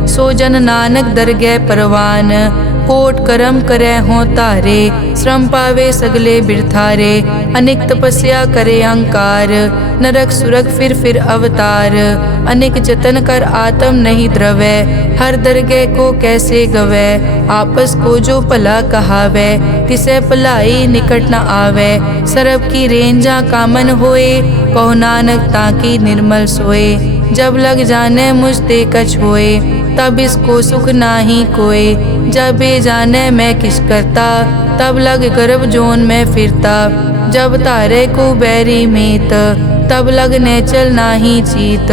सो जन नानक दरगह परवान। कोट कर्म करे हों तारे, श्रम पावे सगले बिरथारे। अनेक तपस्या करे अहंकार, नरक सुरग फिर अवतार। अनेक जतन कर आत्म नहीं द्रवै, हर दरगह को कैसे गवै। आपस को जो भला कहावै, तिसे भलाई निकट न आवे। सरब की रेंजा कामन होए, कहो नानक ताकि निर्मल सोए। जब लग जाने मुझ ते कछ होए, तब इसको सुख नाही कोय। जब ये जाने मैं किस करता, तब लग गर्भ जोन में फिरता। जब तारे को बैरी मीत, तब लग नेचल नाही चीत।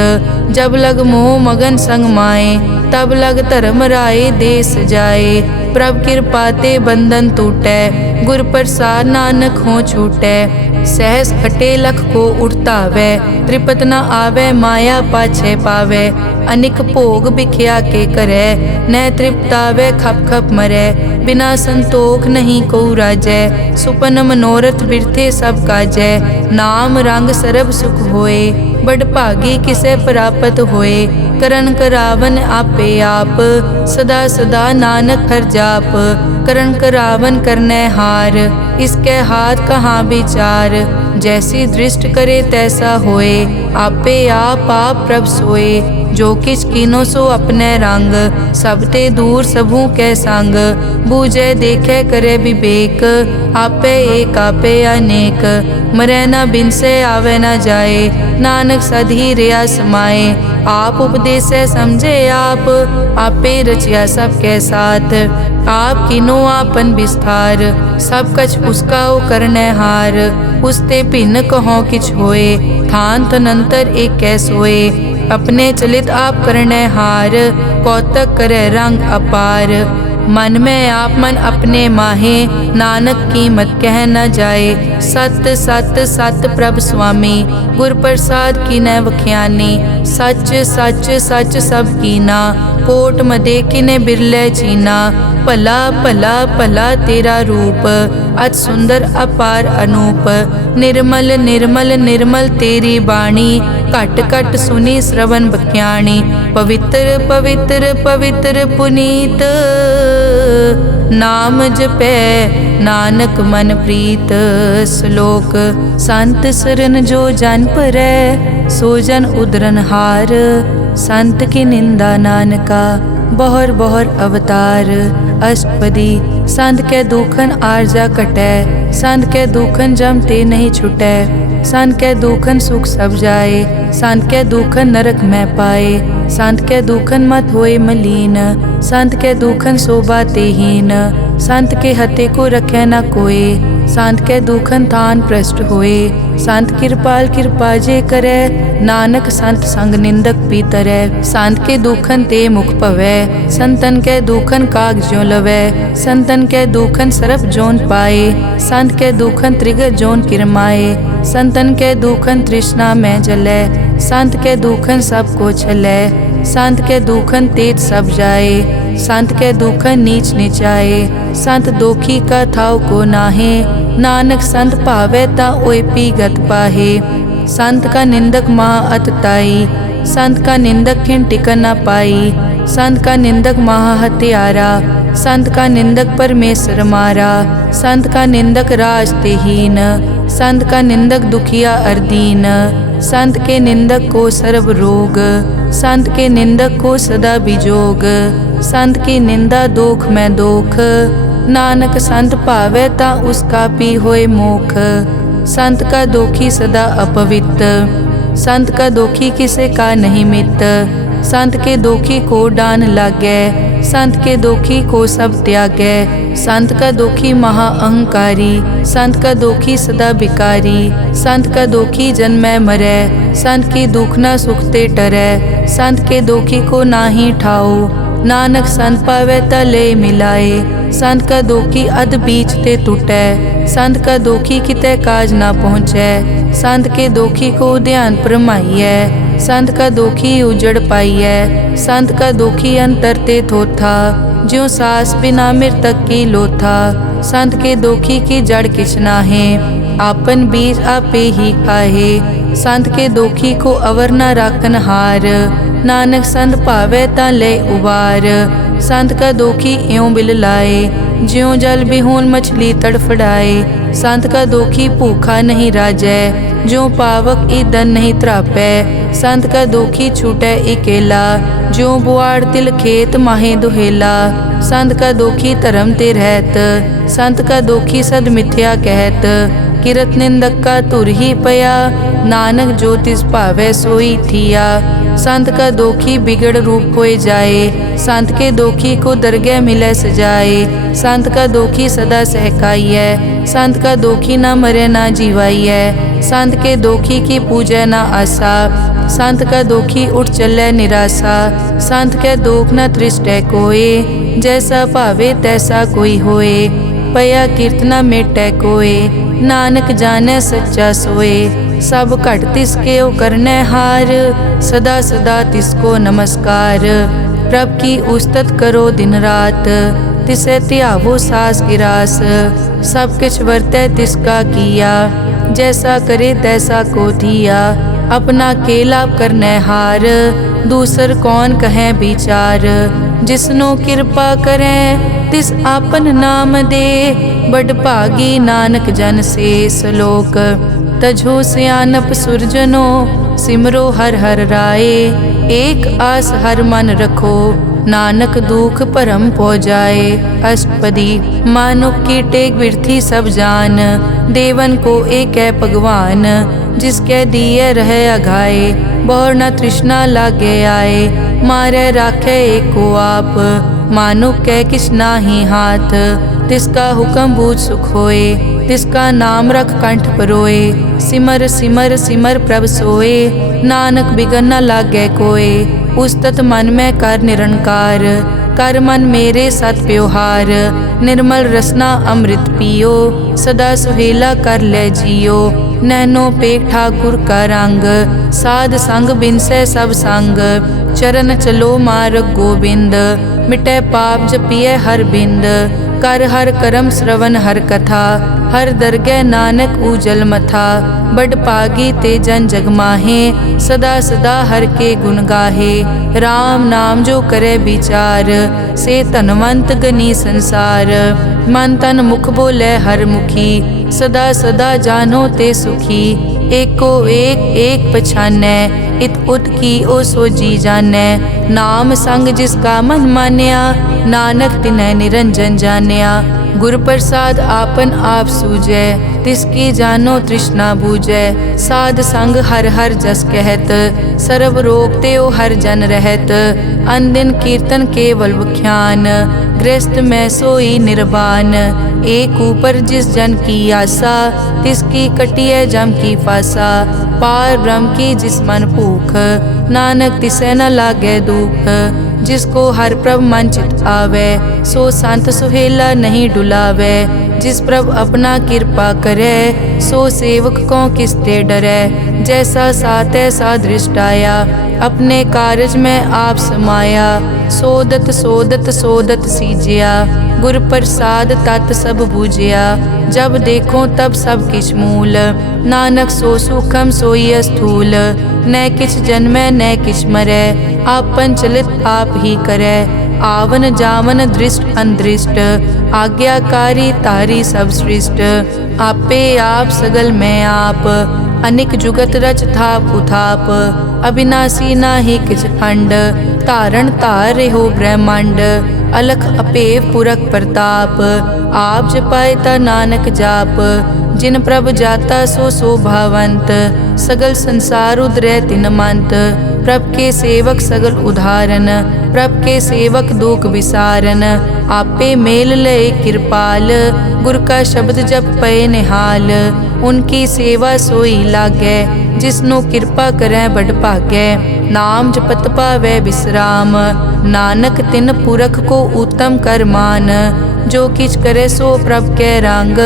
जब लग मोह मगन संग माए, तब लग धर्म राय देश जाए। प्रभ कृपा ते बंधन टूटै, गुर प्रसाद नानक हो छूटै। सहस हटे लख को उठतावै, त्रिपत न आवे माया पाछे पावे। अनिक भोग बिख्या के करे, न तृप्तावे खप खप मरै। बिना संतोख नहीं को राजै, सुपन मनोरथ बिरथे सब काजै। नाम रंग सरब सुख होए, बड़ भागी किसे प्राप्त होए। करन करावन आपे आप, सदा सदा नानक हर जाप। करन करावन करने हार, इसके हाथ कहाँ विचार। जैसी दृष्ट करे तैसा होए, आपे आप प्रभ सोए। जो किछ कीनो सो अपने रंग, सब ते दूर सबू के संग। बूझे देखे करे विवेक, आपे एक आपे अनेक। मरै न बिन से आवे न जाए, नानक सधी रिया समाए। आप उपदेशे समझे आप, आपे रचिया सबके साथ। आप किनो आपन विस्तार, सब कछ उसका ओ करने हार। उसते भिन्न कहो किछ होए, थान तनंतर एक कै सोए। अपने चलित आप करने हार, कौतक करे रंग अपार। मन में आप मन अपने माहे, नानक कीमत कह न जाए। सत सत सत प्रभ स्वामी, गुर प्रसाद की न वख्यानी। सच सच सच सब कीना, कोट मदे किने बिरले चीना। भला भला भला तेरा रूप, अति सुंदर अपार अनूप। निर्मल निर्मल निर्मल तेरी बाणी, घट घट सुनी श्रवण बख्याणी। पवित्र पवित्र पवित्र पुनीत, नाम जपै नानक मन प्रीत। श्लोक संत सरन जो जन परै, सो जन उदरन हार। संत की निंदा नानका, बहर बहर अवतार। अष्टपदी संत के दुखन आरजा कटै, संत के दुखन जम ते नहीं छुटै। संत के दुखन सुख सब जाए, संत के दुखन नरक में पाए। संत के दुखन मत होए मलीन, संत के दुखन शोभा तेहीन। संत के हते को रखे न कोई, संत के दुखन थान भ्रष्ट होए। संत कृपाल कृपा जे करे, नानक संत संग निंदक भी तरै। संत के दुखन ते मुख पवै, संतन के दुखन काग ज्यों लवै। संतन के दुखन सरप जोन पाए, संत के दुखन त्रिगत जोन किरमाए। संतन के दुखन तृष्णा में जलै, संत के दुखन सब को छलै। संत के दुखन तेज सब जाए, संत के दुखन नीच नीचाए। संत दोखी का थाव को नाहे, नानक संत भावे ता ओए पीगत पाहे। संत का निंदक महा अतताई, संत का निंदक खिन टिकन न पाई। संत का निंदक महा हत्यारा, संत का निंदक परमेश्वर मारा। संत का निंदक राज तेहीन, संत का निंदक दुखिया अर्दीन। संत के निंदक को सर्व रोग, संत के निंदक को सदा बिजोग। संत की निंदा दोख में दोख, नानक संत भावे ता उसका भी होए मोख। संत का दोखी सदा अपवित्र, संत का दोखी किसे का नहीं मित। संत के दोखी को डान लागै, संत के दोखी को सब त्यागै। संत का दोखी महा अहंकारी, संत का दोखी सदा बिकारी। संत का दोखी जन्मै मरै, संत की दुख न सुख ते टरै। संत के दोखी को नाही ठाओ, नानक संत पावै त ले मिलाए। संत का दोखी अध बीच ते टूटै, संत का दोखी कितै काज ना पहुँचै। संत के दोखी को ध्यान परमाइयै, संत का दोखी उजड़ पाइयै। संत का दोखी अंतर ते थोथा, ज्यों सास बिना मृतक की लोथा। संत के दोखी की जड़ किछ नाहे, आपन बीज आपे ही खाहे। संत के दोखी को अवर न राखन हार, नानक संत पावै तां ले उबार। संत का दोखी इयों बिल लाए, ज्यों जल बिहून मछली तड़फड़ाए। संत का दोखी भूखा नहीं राजै, ज्यों पावक ईंधन नहीं त्रापै। संत का दोखी छूटै इकेला, ज्यों बुआड़ तिल खेत माहे दुहेला। संत का दोखी धर्म ते रहत, संत का दोखी सद मिथ्या कहत। किरत निंदक का तुर ही पया, नानक जो तिस भावै सोई थिया। संत का दोखी बिगड़ रूप होए जाए, संत के दोखी को दरगह मिलै सजाए। संत का दोखी सदा सहकाइयै, संत का दोखी ना मरे ना जीवाइयै। संत के दोखी की पूजै ना आसा, संत का दोखी उठ चलै निराशा। संत के दोख न तृष्टै कोय, जैसा भावे तैसा कोई होए। पया कीर्तना मेटै कोय, नानक जानै सच्चा सोए। सब घट तिसके ओ करनै हार, सदा सदा तिसको नमस्कार। प्रभ की उस्तत करो दिन रात, तिसै ध्यावो सास गिरास। सब किछ वरतै तिसका किया, जैसा करे तैसा को दिया। अपना केला करनै हार, दूसर कौन कहें विचार। जिसनो कृपा करें तिस आपन नाम दे, बड़ भागी नानक जन से सलोक। तजो सियानप सुरजनो, सिमरो हर हर राय। एक आस हर मन रखो, नानक दुख भरम पौ जाए। अष्टपदी मानुक की टेक बिरथी सब जान, देवन को एक है भगवान। जिसके दिए रहे अघाए, बहुर न तृष्णा लागे आए। मारे राखे एको आप, मानुक कै किछ नाही हाथ। तिसका हुक्म बूझ सुख होए, तिसका नाम रख कंठ परोए। सिमर सिमर सिमर प्रभ सोए, नानक बिगन न लागे कोय। उस्तत मन में कर निरंकार, कर मन मेरे सत प्योहार। निर्मल रसना अमृत पियो, सदा सुहेला कर ले जियो। नैनो पेख ठाकुर का रंग, साध संग बिनसै सब संग। चरण चलो मार्ग गोबिंद, मिटै पाप जपिए हर बिंद। कर हर करम श्रवण हर कथा, हर दरगह नानक उजल मथा। बड़ पागी ते जन जग माहे, सदा सदा हर के गुण गाहे। राम नाम जो करे विचार, से धनवंत गनी संसार। मन तन मुख बोले हर मुखी, सदा सदा जानो ते सुखी। एको एक एक पछानै, इत उत की ओ सोजी जानै। नाम संग जिसका मन मान्या, नानक तिनै निरंजन जान्या। गुर प्रसाद आपन आप सूझै, तिसकी जानो तृष्णा बूझै। साध संग हर हर जस कहत, सर्व रोग त्यो हर जन रहत। अनदिन कीर्तन केवल बख्यान, गृहस्थ में सोई निर्वाण। एक ऊपर जिस जन की आशा, तिसकी कटिए जम की फासा। पार ब्रह्म की जिस मन भूख, नानक तिसै न लागे दुख। जिसको हर प्रभ मन चित आवे, सो संत सुहेला नहीं डुलावे। जिस प्रभ अपना कृपा करे, सो सेवक को किसते डरे। जैसा साथ ऐसा दृष्टाया, अपने कारज में आप समाया। सोदत सोदत सोदत सीजिया, गुर प्रसाद तत् सब बूझिया। जब देखो तब सब किछ मूल, नानक सो सुखम सोई स्थूल। न किछ जन्मै न किछ मरै, आपन चलित आप ही करै। आवन जावन दृष्ट अनदृष्ट, आज्ञाकारी तारी सब सृष्ट। आपे आप सगल में आप, अनिक जुगत रच थाप उथाप। अविनाशी नाही किछ खंड, धारण धार हो ब्रह्मांड। अलख अपेव पुरख प्रताप। आप जपाए ता नानक जाप। जिन प्रभ जाता सो शोभावंत। सगल संसार उदरै तिन मंत। प्रभ के सेवक सगल उदाहरण। प्रभ के सेवक दुख विसारन। आपे मेल लय कृपाल। गुर का शब्द जप पए निहाल। उनकी सेवा सोई लागै। जिसनो कृपा करै बड़ भागै। नाम जपत पावै विश्राम। नानक तिन पुरख को उत्तम कर मान। जो किछ करे सो प्रभ कै रंग।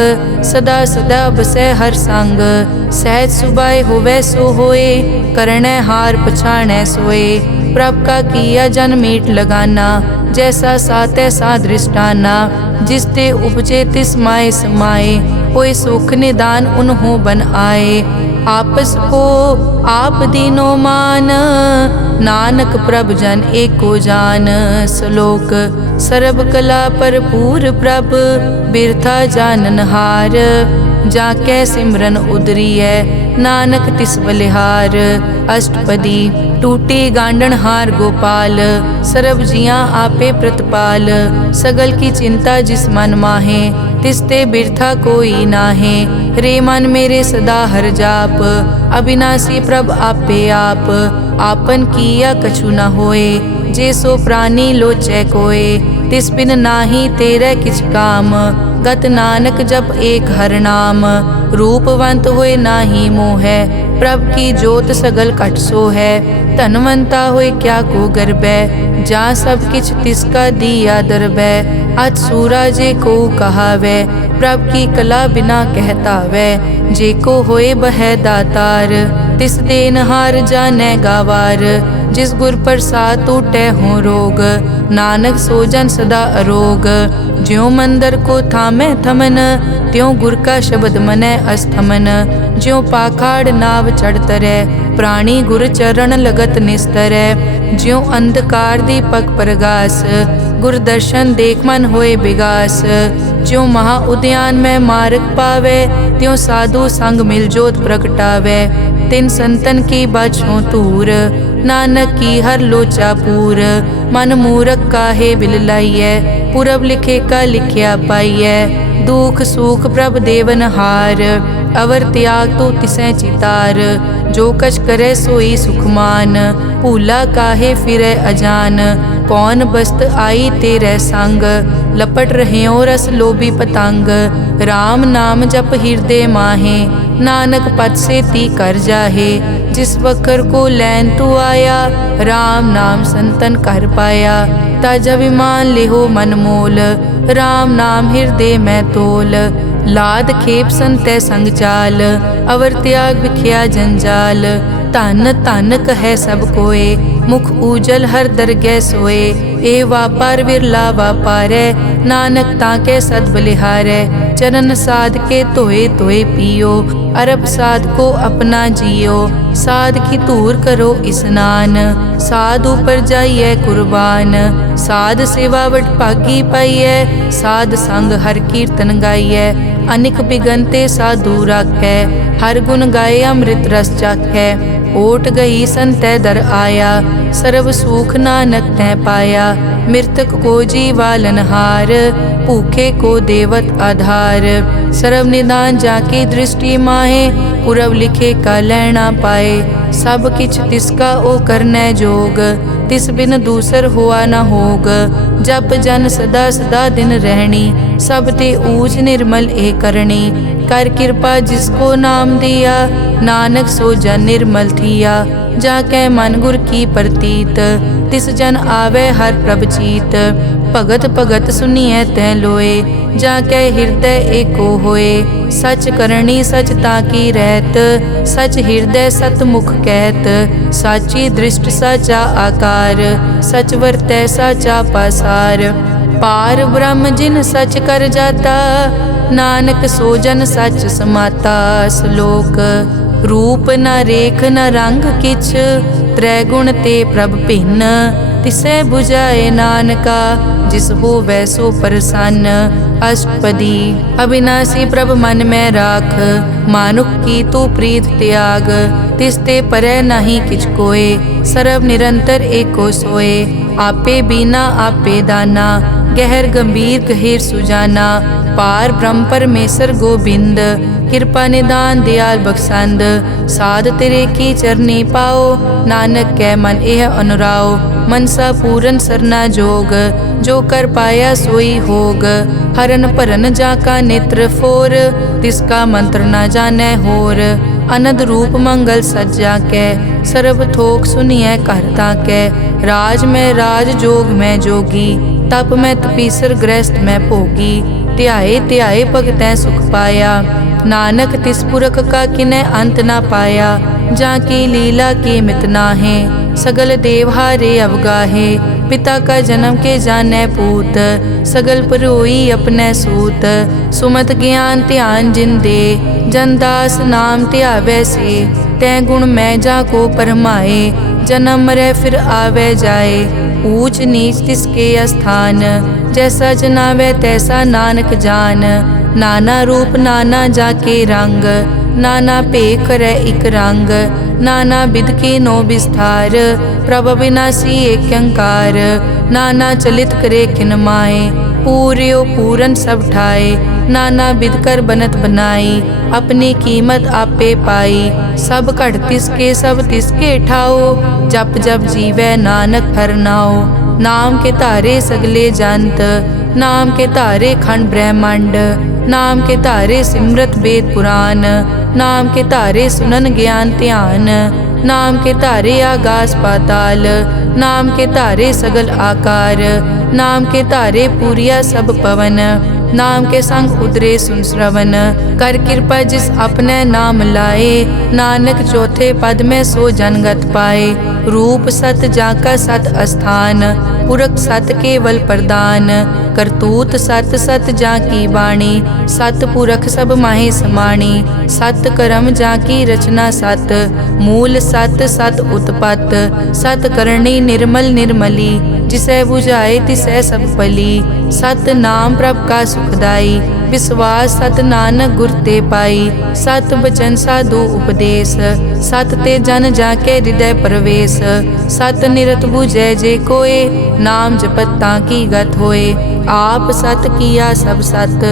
सदा सदा बसै हर संग। सहज सुभाए होवै सो होए। करणै हार पछाणै सोए। प्रभ का किया जन मीट लगाना। जैसा सातै सा दृष्टाना। जिस ते उपजे तिस माए समाए। कोई सुख निदान उन्हों बन आए। आपस को आप दीनो मान। नानक प्रभ जन एको जान। श्लोक सर्ब कला भरपूर प्रभ। बिरथा जानन हार। जाकै सिमरन उदरियै। नानक तिस बलिहार। अष्टपदी टूटी गांडन हार गोपाल। सर्ब जियां आपे प्रतिपाल। सगल की चिंता जिस मन माहे। तिसते बिरथा कोई नाहे। रे मन मेरे सदा हर जाप। अविनाशी प्रभ आपे आप। आपन किया कछु न होए। जे सो प्राणी लोचै कोय। तिस बिन नाही तेरे किछ काम। गत नानक जप एक हर नाम। रूपवंत होए नाही मोहै। प्रभ की जोत सगल कट सो है। धनवंता होए क्या को गर्बै। जा सब किछ तिसका दिया दरबै। अज सूरा जे को कहावै। प्रभ की कला बिना कहतावै। जे को होए बह दातार। तिस देनहार जानै गावार। जिस गुर प्रसाद टूटै हो रोग। नानक सोजन सदा अरोग। ज्यों मंदिर को थामै थमन। त्यों गुर का शब्द मनै अस्थमन। ज्यों पाखाड़ नाव चढ़ तरै। प्राणी गुर चरण लगत निस्तरै। ज्यों अंधकार दीपक प्रगास। गुर दर्शन देख मन होए विगास। ज्यों महा उद्यान में मार्ग पावै। त्यों साधु संग मिल जोत प्रगटावै। तिन संतन की बाछों तूर। नानक की हर लोचा पूर। मन मूरख काहे बिल लाइयै। पुरब लिखे का लिखिया पाइयै। दुख सुख प्रभ देवन हार। अवर त्याग तो तिसै चितार। जो कछ करे सोई सुखमान। भूला काहे फिरै अजान। कौन बस्त आई तेरे संग। लपट रह्यो रस लोभी पतंग। राम नाम जप हृदय माहे। नानक पद से ती कर जाहे। जिस वखर को लैन तू आया। राम नाम संतन कर पाया। ताज अभिमान लेहो मन मोल। राम नाम हृदय में तोल। लाद खेप संतै संग चाल। अवर त्याग बिखिया जंजाल। धन धन कहे सब कोय। मुख उजल हर दरगह सोए। ए वापार विरला वापारै। नानक ताके सद बलिहारै। चरण साध के धोए धोए पियो। अरब साध को अपना जियो। साध की धूर करो स्नान। साध ऊपर जाइए कुर्बान। साध सेवा वट भागी पाइयै। साध संग हर कीर्तन गाइयै। अनिक बिगनते साधु राखै। हर गुण गाए अमृत रस चाखै। ओट गई संतै दर आया। सर्व सुख नानक तै पाया। मृतक को जीवालन हार। भूखे को देवत आधार। सर्व निदान जाकी दृष्टि माहे। पुरब लिखे का लैना पाए। सब किछ तिसका ओ करनै जोग। तिस बिन दूसर हुआ न होग। जप जन सदा सदा दिन रहनी। सब ते ऊच निर्मल ए करनी। कर कृपा जिसको नाम दिया। नानक सो जन निर्मल थिया। जाकै मन गुर की प्रतीत। तिस जन आवे हर प्रभ चीत। भगत भगत सुनिए तै लोए। जाकै हृदय एको होए। सच करनी सच ताकी रहत। सच हृदय सतमुख कहत। साची दृष्ट साचा आकार। सच वर्तै साचा पासार। पार ब्रह्म जिन सच कर जाता। नानक सोजन सच समाता। श्लोक रूप न रेख न रंग किछ। त्रैगुण ते प्रभ भिन्न। तिसै बुझाए नानका। जिस हो वैसो प्रसन्न। अष्टपदी अविनाशी प्रभ मन में राख। मानुख की तू प्रीत त्याग। तिस ते परै नहीं किछ कोय। सर्व निरंतर एको सोए। आपे बीना आपे दाना, गहर गंभीर गहीर सुजाना, पार ब्रह्म परमेश्वर गोबिंद, कृपा निदान दयाल बख्शंद, साध तेरे की चरनी पाओ, नानक कै मन एह अनुराओ, मनसा पूरन सरना जोग, जो कर पाया सोई होग, हरन भरन जाका नेत्र फोर, तिसका मंत्र न जानै होर, अनद रूप मंगल सज्जा कै, सर्ब थोक सुनिए करता कै, राज में राज जोग में जोगी, तप में तपीसर गृहस्थ में भोगी, ध्याए ध्याए भगतैं सुख पाया, नानक तिस पुरख का किन्ह अंत ना पाया, जाकी लीला की मित नाहे, सगल देवहारे अवगाहे, पिता का जन्म के जाने पूत, सगल परोई अपने सूत, सुमत ज्ञान ध्यान जिन दे, जनदास नाम ध्यावे से, तै गुण मैं जा को परमाए, जन्म मरे फिर आवे जाए, ऊंच नीच तिसके स्थान, जैसा जनावे तैसा नानक जान, नाना रूप नाना जाके रंग, नाना भेख करे इक रंग, नाना बिद के नो विस्तार, प्रभ विनाशी एक अंकार, नाना चलित करे खिन माए, पूर्यो पूरन सब ठाए, नाना बिद कर बनत बनाई, अपनी कीमत आपे पाई, सब घट तिसके सब तिसके ठाओ, जप जप जीवै नानक हर नाओ, नाम के धारे सगले जंत, नाम के धारे खंड ब्रह्मांड, नाम के धारे सिमरत वेद पुराण, नाम के धारे सुनन ज्ञान ध्यान, नाम के धारे आगास पाताल, नाम के धारे सगल आकार, नाम के धारे पूरिया सब पवन, नाम के संग उतरे सुन श्रवण, कर कृपा जिस अपने नाम लाए, नानक चौथे पद में सो जनगत पाए, रूप सत जाका सत अस्थान, पुरख सत केवल प्रदान, करतूत सत सत जाकी वाणी, सत पुरख सब माहे समाणी, सत करम जाकी रचना सत, मूल सत सत उत्पत, सत करणी निर्मल निर्मली, जिसे बुझाए तिसै सब पली, सत नाम प्रभ का सुखदाई, विश्वास सत नानक गुर ते पाई, सत बचन साधु उपदेश, सत ते जन जाके हृदय प्रवेश, सत निरत बुझे जे कोय, नाम जपत ताकी गत होए, आप सत किया सब सत,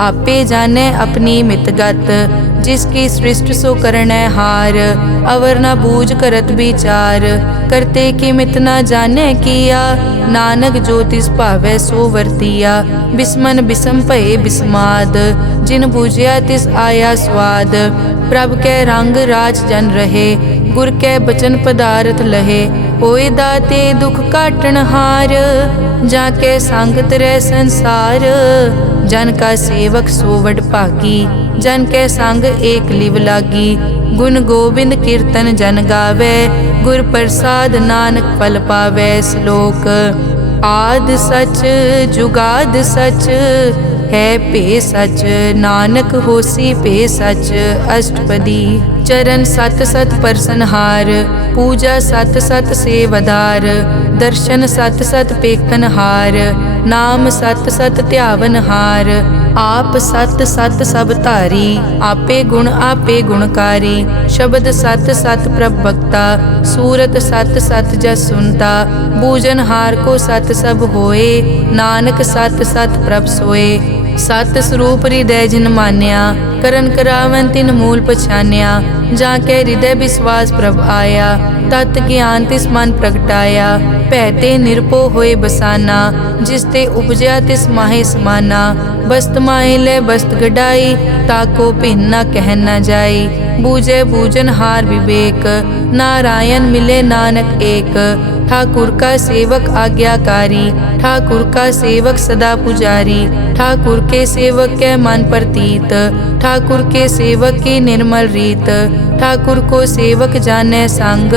आपे जाने अपनी मितगत, जिसकी सृष्टि सो करनै हार, अवर न बूझ करत विचार, करते की मित न जाने किया, नानक जो तिस भावै सो वर्तिया, बिस्मन बिसम भये बिस्माद, जिन बूझिया तिस आया स्वाद, प्रभ कै रंग राज जन रहे, गुर कै बचन पदारथ लहे, होए दाते दुख काटन हार, जाके संग तरै संसार, जन का सेवक सो वड भागी, जन के संग एक लिव लागी, गुण गोबिंद कीर्तन जन गावे, गुर प्रसाद नानक फल पावे, श्लोक आद सच जुगाद सच, है पे सच, नानक होसी पे सच, अष्टपदी चरण सत सत परसनहार, पूजा सत सत सेवदार, दर्शन सत सत पेखनहार, नाम सत सत ध्यावनहार, आप सत सत सब धारी, आपे गुणकारी, शब्द सत सत प्रभ भक्ता, सूरत सत सत जस सुनता, बूझनहार को सत सब होए, नानक सत सत प्रभ सोए, सत स्वरूप हृदय जिन मान्या, करन करावन तिन मूल पछान्या, जाके हृदय विश्वास प्रभ आया, तत् ज्ञान तिस मन प्रगटाया, भैते निरपो होए बसाना, जिस ते उपजया तिस माहे समाना, बस्त माहे ले बस्त गडाई, ताको भिन्न न कह न जाई, बूझे बूझन हार विवेक, नारायण मिले नानक एक, ठाकुर का सेवक आज्ञाकारी, ठाकुर का सेवक सदा पुजारी, ठाकुर के सेवक के मन प्रतीत, ठाकुर के सेवक की निर्मल रीत, ठाकुर को सेवक जाने संग,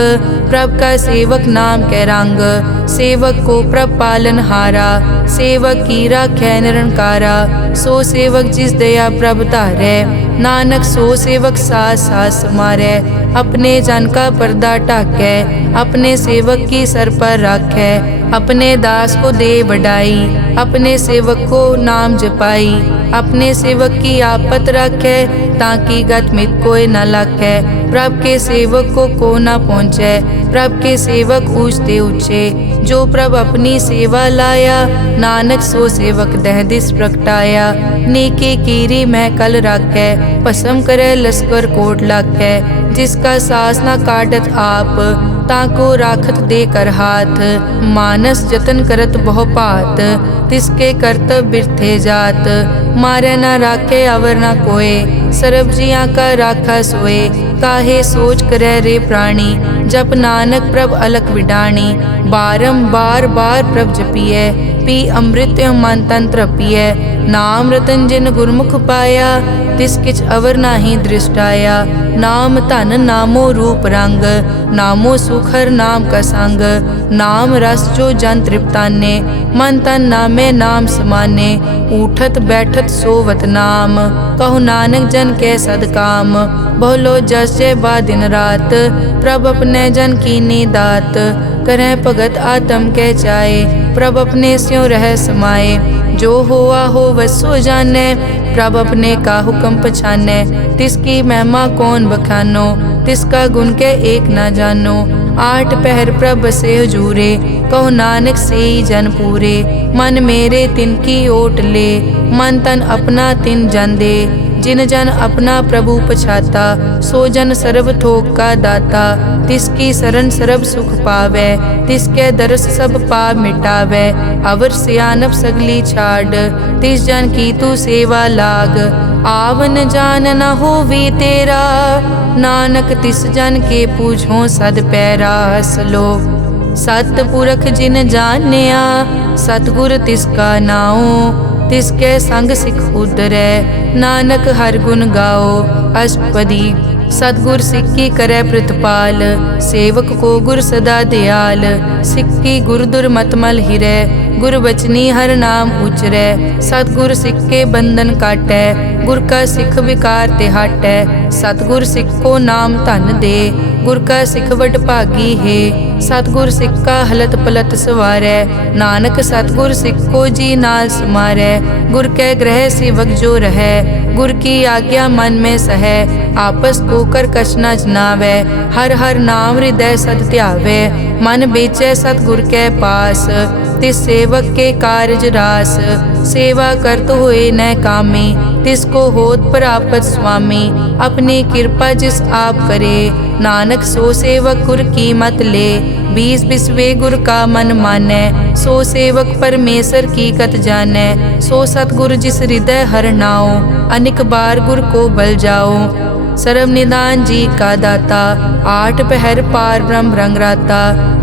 प्रभ का सेवक नाम के रंग, सेवक को प्रभ पालन हारा, सेवक की राखै निरंकारा, सो सेवक जिस दया प्रभ धारै, नानक सो सेवक सास सास मारै, अपने जन का पर्दा ढाकै, अपने सेवक की सर पर राखै, अपने दास को दे बढ़ाई, अपने सेवक को नाम जपाई, अपने सेवक की आपत रखे, ताकि गत मित कोई न लखे। प्रभ के सेवक को न पहुँचे, प्रभ के सेवक ऊँचते ऊँचे। जो प्रभ अपनी सेवा लाया, नानक सो सेवक दह दिस प्रगटाया। नेके कीरी मैं कल राखै, भस्म करे लश्कर कोट लाखै। जिसका सास न काटत आप, ताको राखत दे कर हाथ। मानस जतन करत बहु पात, तिसके करतब बिरथे जात। मारे न राखे अवर न कोय, सर्ब जियां का राखा सोए। काहे सोच करे रे प्राणी, जप नानक प्रभ अलख विडाणी। बारंबार बार प्रभ जपिए, पी अमृत मन तन तृपिए। नाम रतन जिन गुरमुख पाया, तिस किछ अवर नाही दृष्टाया। नाम धन नामो रूप रंग, नामो सुखर नाम का संग। नाम रस जो जन तृप्ताने, मन तन नामे नाम समाने। उठत बैठत सोवत नाम, कहु नानक जन के सदकाम। बहुलो जस जय बा दिन रात, प्रभ अपने जन कीनी दात। करें भगत आत्म के चाए, प्रभ अपने स्यों रह समाए। जो होआ हो वसो जाने, प्रभ अपने का हुक्म पछाने। तिसकी महिमा कौन बखानो, तिसका गुण के एक ना जानो। आठ पहर प्रभ बसे हजूरे, कहो नानक से जन पूरे। मन मेरे तिनकी ओट ले, मन तन अपना तिन जन दे। जिन जन अपना प्रभु पछाता, सो जन सर्व थोक का दाता। तिसकी शरण सर्व सुख पावे, तिसके दरस सब पाप मिटावे। अवर सियानप सगली छाड़, तिस जन की तू सेवा लाग। आवन जान न होवी तेरा, नानक तिस जन के पूछो सद पैरा। सलोक सतपुरख जिन जानिया, सतगुर तिसका नाओ। तिसके संग सिख उतरै, नानक हर गुण गाओ। अष्टपदी सतगुर सिक्की करे प्रतिपाल, सेवक को गुर सदा दयाल। सिक्की गुर दुर्मतमल हिरै, गुर बचनी हर नाम उचरै। सतगुर सिक्के बंधन काटै, गुर का सिख विकार ते हटै। सतगुर सिक्को नाम धन दे, गुर का सिखवट भागी है। सतगुर सिक्का हलत पलत सवारै, नानक सतगुर सिक्को जी नाल समारै। गुर कै ग्रह सेवक जो रहै, गुर की आज्ञा मन में सहै। आपस को कर कछ न जनावै, हर हर नाम हृदय सद ध्यावै। मन बेचै सतगुर कै पास, तिस सेवक के कारज रास। सेवा करत होए न कामी, तिसको होत प्रापत स्वामी। अपनी कृपा जिस आप करे, नानक सो सेवक गुर की मत ले। बीस बिसवे गुर का मन मानै, सो सेवक परमेश्वर की कत जानै। सो सतगुर जिस हृदय हर नाओ, अनिक बार गुर को बल जाओ। सर्व निदान जी का दाता, आठ पहर पार ब्रह्म रंग राता।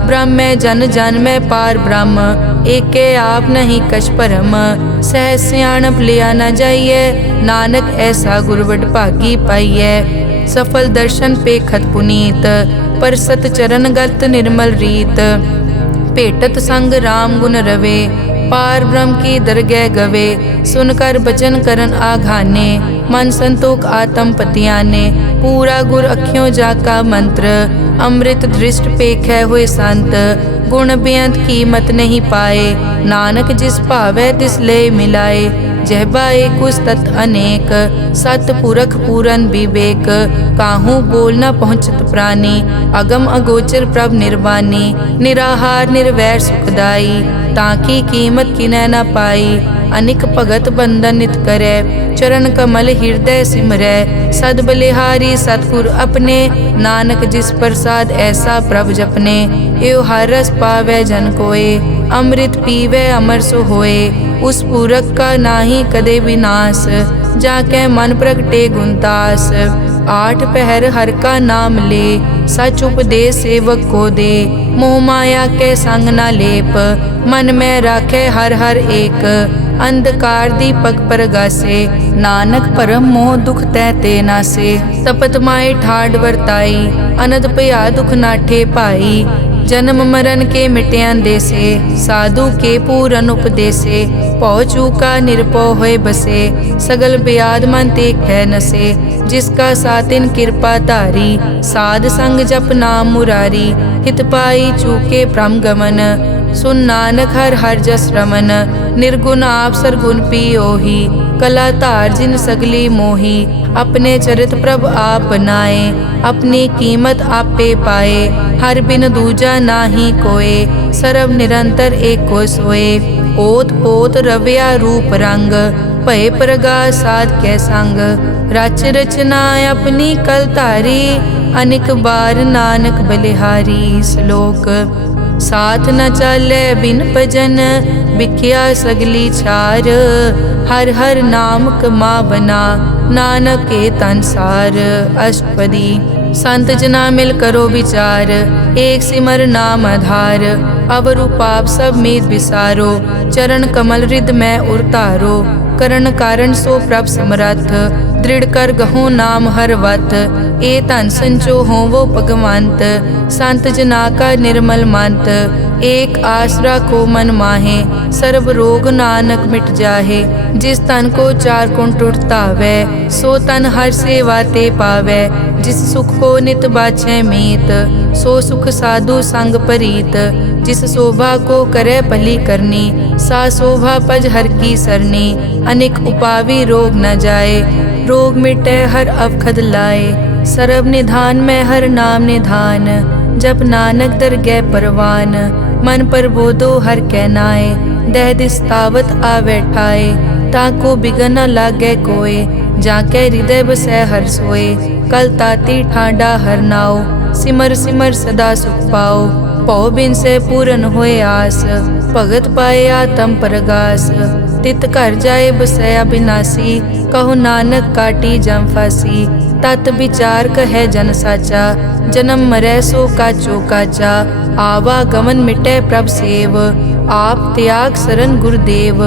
ब्रह्म में जन जन में पार ब्रह्म, एके आप नहीं कछ परम। सह सियाणप लिया न जाइए, नानक ऐसा गुरवड भागी पाइए। सफल दर्शन पे खत पुनीत, पर सत चरण गत निर्मल रीत। भेटत संग राम गुण रवे, पार ब्रह्म की दरगह गवे। सुनकर बचन करन आघाने, मन संतोख आत्म पतियाने। पूरा गुर अखियों जाका मंत्र, अमृत दृष्ट पेखै हुए संत। गुण बेअंत कीमत नहीं पाए, नानक जिस भावै तिस ले मिलाए। जहबा एक उस तत् अनेक, सत पुरख पूरन विवेक। काहू बोल न पहुँचत प्राणी, अगम अगोचर प्रभ निर्वाणी। निराहार निर्वैर सुखदाई, ताकी कीमत किनै न पाई। अनिक भगत बंदन नित करै, चरण कमल हृदय सिमरै। सद बलिहारी सतगुर अपने, नानक जिस प्रसाद ऐसा प्रभ जपने। एव हर रस पावै जन कोय, अमृत पीवै अमर सो होए। उस पूरक का नाही कदे विनाश, जाके मन प्रगटे गुणतास। आठ पहर हर का नाम ले, सच उपदेश सेवक को दे। मोह माया के संग न लेप, मन में राखे हर हर एक। अंधकार दीपक पर गासे, नानक परम मोह दुख तै ते नासे। तपत माए ठाड वर्ताई, अनद पया दुख नाठे पाई। जन्म मरण के मिट्यान देसे, साधु के पूरन उपदेसे। पौ चूका निरपौ होए बसे, सगल ब्याद मन देखै नसे। जिसका सातिन कृपा धारी, साध संग जप नाम मुरारी। हित पाई चूके भ्रम गमन, सुन नानक हर हर जस रमन। निर्गुण आप सरगुण पियोही, कला धार जिन सगली मोही। अपने चरित प्रभ आप बनाए, अपनी कीमत आपे पाए। हर बिन दूजा नाही कोय, सर्व निरंतर एको सोए। ओत पोत रव्या रूप रंग, भय प्रगास साध कै संग। रच रचना अपनी कल धारी, अनेक बार नानक बलिहारी। श्लोक साथ न चाले बिन भजन, बिख्या सगली छार। हर हर नाम कमा बना, नानक के तन सार। अष्टपदी संत जना मिल करो विचार, एक सिमर नाम आधार। अवरु पाप सब मीत विसारो, चरण कमल रिद में उरतारो। करण कारण सो प्रभ समरथ, दृढ़ कर गहो नाम हर वत। ए धन संचो हो वो भगवंत, संत जना का निर्मल मंत। एक आसरा को मन माहे, सर्व रोग नानक मिट जाहे। जिस तन को चार कुण टुटता वै, सो तन हर सेवा ते पावै। जिस सुख को नित बाछै मीत, सो सुख साधु संग परीत। जिस शोभा को करे भली करनी, सा शोभा पज हर की सरनी। अनेक उपावी रोग न जाए, रोग मिटे हर अवखद लाए। सर्व निधान में हर नाम निधान, जब नानक दर गै परवान। मन पर बोधो हर कै नाए, दह दिस तावत आवे ठाए। ताको बिगन न लागे कोय, जाके हृदय बसै हर सोए। कल ताती ठांडा हर नाओ, सिमर सिमर सदा सुख पाओ। पौ बिन से पूरन होए आस, भगत पाए आत्म परगास। तित घर जाए बसै अविनाशी, कहो नानक काटी जम फासी। तत विचार कहे जन साचा, जन्म मरै सो काचो काचा। आवागमन मिटे प्रभ सेव, आप त्याग शरण गुरुदेव।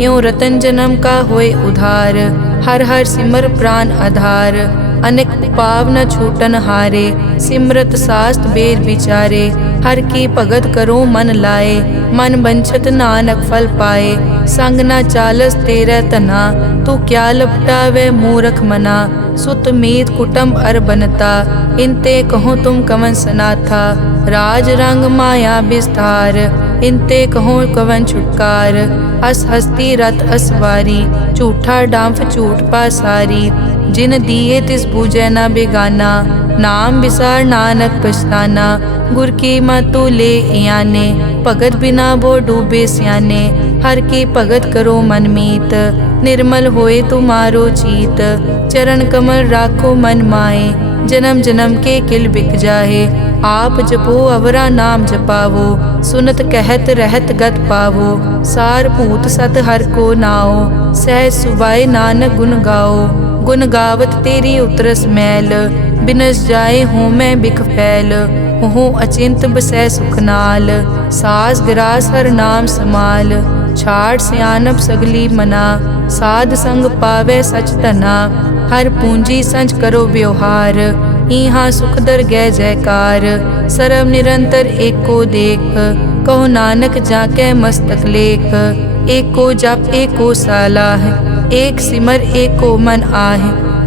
यों रतन जन्म का होए उधार, हर हर सिमर प्राण आधार। अनेक पाव न छूटन हारे, सिमरत शास्त्र वेद विचारे। हर की भगत करो मन लाए, मन बंछत नानक फल पाए। संग न चालस तेरे तना, तू क्या लपटावे मूरख मना। सुत मीत कुटुम्ब अर बनता, इनते कहो तुम कवन सनाथा। राज रंग माया विस्तार, इनते कहो कवन छुटकार। अस हस्ती रथ असवारी, झूठा डांफ झूठ पासारी। जिन दिए तिस बूझे न बेगाना, नाम विसार नानक पछताना। गुर की मातु ले याने, भगत बिना वो डूबे स्याने। हर की भगत करो मन मीत, निर्मल होए तुम्हारो चीत। चरण कमल राखो मन माए, जन्म जन्म के किल बिक जाहे। आप जपो अवरा नाम जपावो, सुनत कहत रहत गत पावो। सार भूत सत हर को नाओ, सहज सुभाए नानक गुण गाओ। गुण गावत तेरी उतरस मैल, बिनस जाए हूँ मैं बिख फैल। हूँ अचिंत बसै सुख नाल, सास गिरास हर नाम समाल। छाड़ सियानप सगली मना, साध संग पावे सच धना। हर पूंजी संच करो व्यवहार, इहाँ सुख दर गै जयकार। सर्व निरंतर एको देख, कहो नानक जाके मस्तक लेख। एको जप एको सालाह, एक सिमर एको मन आह।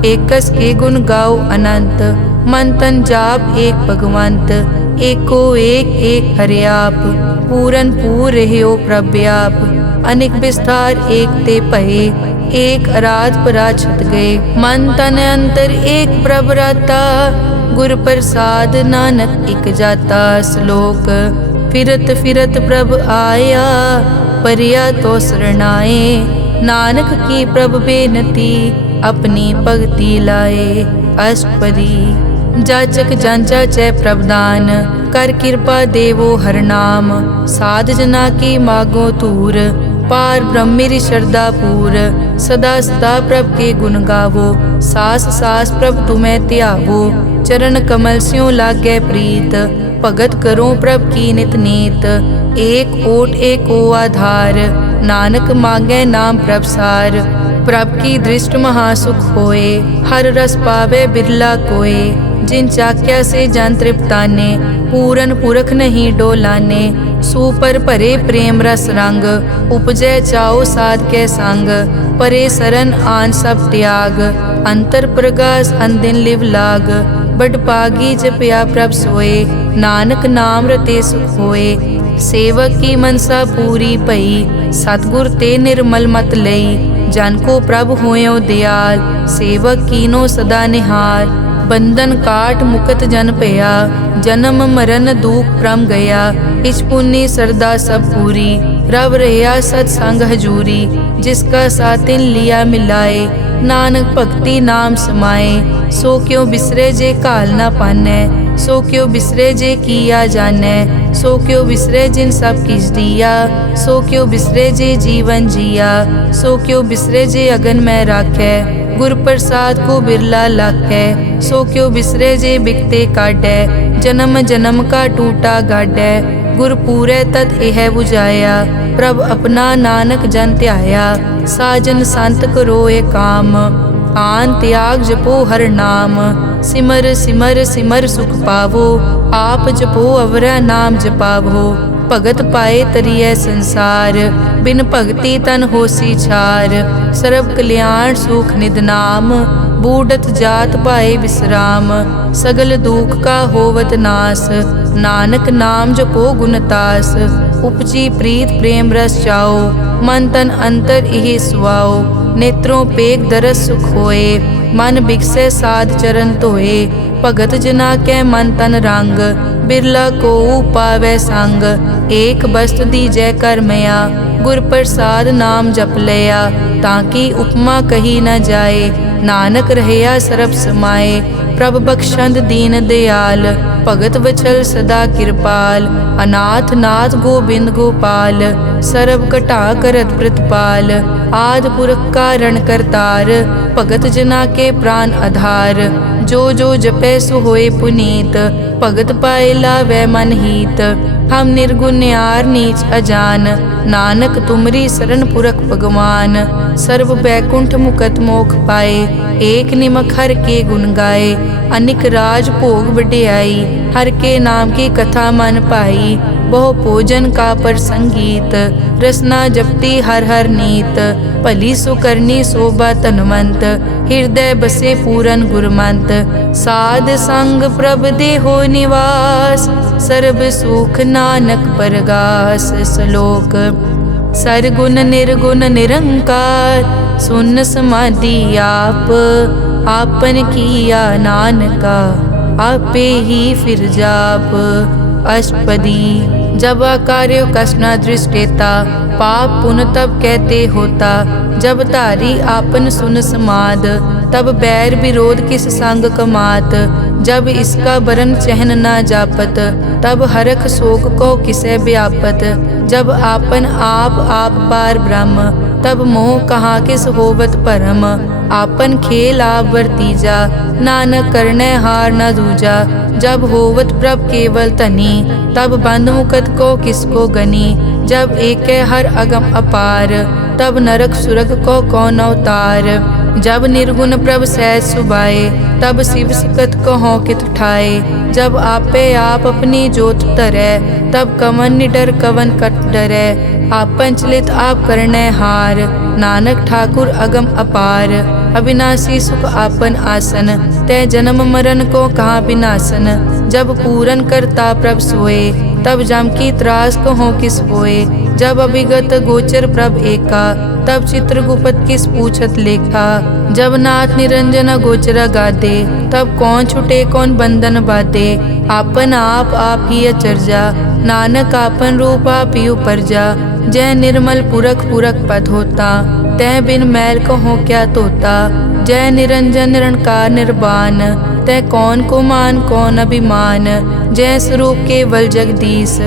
एकस के गुण गाओ अनंत, मन तन जाप एक भगवंत। एको एक हरे आप, पूरन पूर रहियो प्रव्याप। अनेक विस्तार एक ते पहे, एक अराध पराछत गए। मन तन अंतर एक प्रभ राता, गुर प्रसाद नानक इक जाता। श्लोक फिरत फिरत प्रभ आया, परिया तो शरणाए। नानक की प्रभ बेनती, अपनी भगति लाए। अष्टपदी जाचक जांचा चै प्रभदान, कर कृपा देवो हर नाम। साध जना की मागो तूर, पार ब्रह्मेरी श्रद्धा पूर। सदा सदा प्रभ के गुण गावो, सास सास प्रभ तुम्हें त्यावो। चरण कमल स्यों लागे प्रीत, भगत करो प्रभ की नित नीत। एक ओट एक ओ आधार, नानक मांगे नाम प्रभ सार। प्रभ की दृष्ट महासुख होए, हर रस पावे बिरला कोए। जिन चाक्या से जन तृप्ताने, पूरन पुरख नहीं डोलाने। सुपर भरे प्रेम रस रंग, उपजै चाओ साध के संग। परे सरन आन सब त्याग, अंतर प्रगास अंदिन लिव लाग। बड़ पागी जपया प्रभ सोए, नानक नाम रते सुख होए। सेवक की मनसा पूरी पई, सतगुर ते निर्मल मत लई। जन को प्रभ होयो दयाल, सेवक कीनो सदा निहाल। बंधन काट मुकत जन पया, जन्म मरण दुख प्रम गया। इच पुन्नी सरदा सब पूरी, रव रहा सत्संग हजूरी। जिसका सातिन लिया मिलाए, नानक भक्ति नाम समाए। सो क्यों बिसरे जे काल ना पानै, सो क्यों बिसरे जे किया जानै। सो क्यों बिसरे जिन सब किस दिया, सो क्यों बिसरे जे जीवन जिया। सो क्यों बिसरे जे अगन में राखै, गुर प्रसाद को बिरला लाखै। सो क्यों बिसरे जे बिकते काटै, जन्म जन्म का टूटा गाडै। गुर पूरे तत एह बुझाया, प्रभ अपना नानक जन ध्याया। साजन संत करोए काम, आन त्याग जपो हर नाम। सिमर सिमर सिमर सुख पावो, आप जपो अवरा नाम जपावो। भगत पाए तरिए संसार, बिन भगति तन होसी छार। सर्व कल्याण सुख निध नाम, बूढ़त जात पाए विश्राम। सगल दुख का होवत नास, नानक नाम जपो गुणतास। उपजी प्रीत प्रेम रस चाओ, मन तन अंतर इहि सुआओ। नेत्रों पेग दरस सुख होए, मन बिकसे साध चरण धोए। भगत जना कै मन तन रंग, बिरला को पावै संग। एक बस्त दीजै कर मया, गुर प्रसाद नाम जप लया। ताकि उपमा कही न जाए, नानक रहया सरब समाए। प्रभ बख्शंद दीन दयाल, भगत वचल सदा कृपाल। अनाथ नाथ गोबिंद गोपाल, सरब कटा करत प्रतिपाल। आद पुरख कारण करतार, भगत जना के प्राण आधार। जो जो जपै सो होए पुनीत, भगत पाए लावै मन हीत। हम निर्गुण न्यार नीच अजान, नानक तुमरी शरण पुरख भगवान। सर्व बैकुंठ मुकत मोख पाए, एक निमक हर के गुण गाए। अनिक राज भोग वड्याई, हर के नाम की कथा मन पाई। बहु भोजन का पर संगीत, रसना जपती हर हर नीत। भली सुकरनी शोभा तनवंत, हृदय बसे पूरन गुरमंत। साध संग प्रभ देहो निवास, सर्ब सुख नानक परगास। श्लोक सरगुण निर्गुण निरंकार, सुन समाधि आप। आपन किया नानका, आपे ही फिर जाप। अष्टपदी जब कार्य कसना दृष्टेता, पाप पुन तब कहते होता। जब धारी आपन सुन समाद, तब बैर विरोध किस संग कमात। जब इसका बरन चहन ना जापत, तब हरख शोक को किसे व्यापत। जब आपन आप आप पार ब्रह्म, तब मोह कहाँ किस होवत परम। आपन खेल आप वर्तीजा, नानक करने हार न दूजा। जब होवत प्रभ केवल तनी, तब बंद मुकत को किसको गनी। जब एक हर अगम अपार, तब नरक सुरग को कौन अवतार। जब निर्गुण प्रभ सहज सुबाए, तब शिव सकत कहो कित ठाए। जब आपे आप अपनी जोत धरै, तब कवन निडर कवन कट डरै। आपन चलित आप करने हार, नानक ठाकुर अगम अपार। अविनाशी सुख आपन आसन, तै जन्म मरण को कहाँ विनाशन। जब पूरन करता प्रभ सोए, तब जम की त्रास कहो किस होए। जब अभिगत गोचर प्रभ एका, तब चित्रगुप्त किस पूछत लेखा। जब नाथ निरंजन गोचर गादे, तब कौन छुटे कौन बंधन बाधे। आपन आप ही अचरजा, नानक आपन रूप आप ही उपरजा। जय निर्मल पुरख पुरख पद होता, तै बिन मैल कहो क्या तोता। जय निरंजन निरंकार निर्वाण, तै कौन को मान कौन अभिमान। जय स्वरूप केवल जगदीश,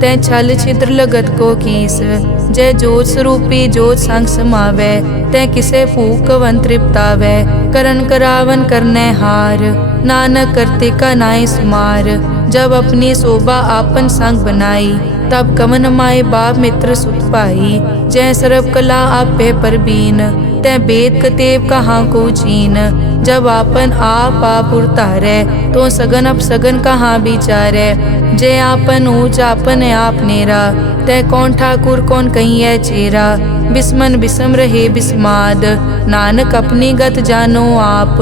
तै छल छिद्र लगत को कीस। जय जोत स्वरूपी जोत संग समावै, तै किसे भूख कवन तृप्तावै। करन करावन करने हार, नानक करते का नाई सुमार। जब अपनी शोभा आपन संग बनाई, तब कमन माए बाप मित्र सुत पाई। जय सर्व कला आपे परबीन, तै वेद कतेब कहाँ को चीन। जब आपन आप उतारै, तो सगन अप सगन कहाँ विचारै। जय आपन ऊंच आपन आप नेरा, तै कौन ठाकुर कौन कहिए चेरा। बिस्मन बिसम रहे बिस्माद, नानक अपनी गत जानो आप।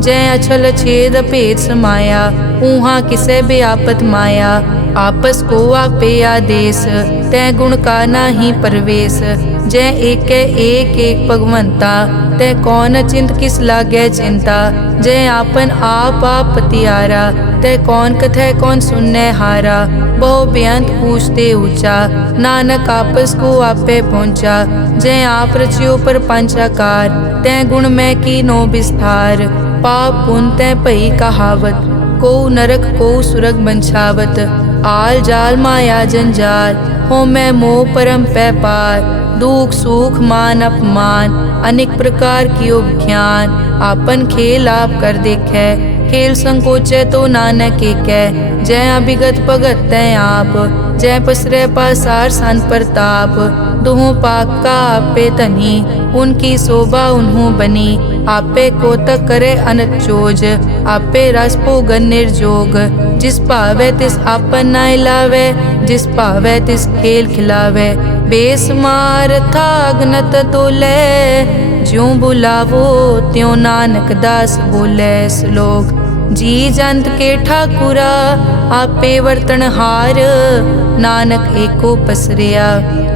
जय अछल छेद भेद समाया, ऊहा किसे व्यापत माया। आपस को आपे आदेश, तै गुण का नाही परवेश। जै एक एक भगवंता, तै कौन अचिंत किस लागे चिंता। जै आपन आप पतियारा, तै कौन कथै कौन सुनने हारा। बहु बेअंत पूछते ऊंचा, नानक आपस को आपे पहुँचा। जै आप रचियो पर पंचाकार, तै गुण में की नो विस्तार। पाप पुन तै भई कहावत, को नरक को सुरग बंछावत। आल जाल माया जंजाल, हो मैं मोह परम पै पार। दुख सुख मान अपमान, अनेक प्रकार कियो ज्ञान। आपन खेल आप कर देखे, खेल संकोचे तो नानक एकै। जै अभिगत भगत तै आप, जै पसरै पासार सन प्रताप। दुहों पाक का आपे धनी, उनकी शोभा उन्हों बनी। आपे कोतक करे अनत चोज, आपे रस भोगन निर्जोग। जिस भावे तिस आपन नाय लावे, जिस भावे तिस खेल खिलावे। बेसमार था अगनत तोले, ज्यों बुलावो त्यों नानक दास बोले। श्लोक। जी जंत के ठाकुरा, आपे वर्तनहार। नानक एको पसरिया,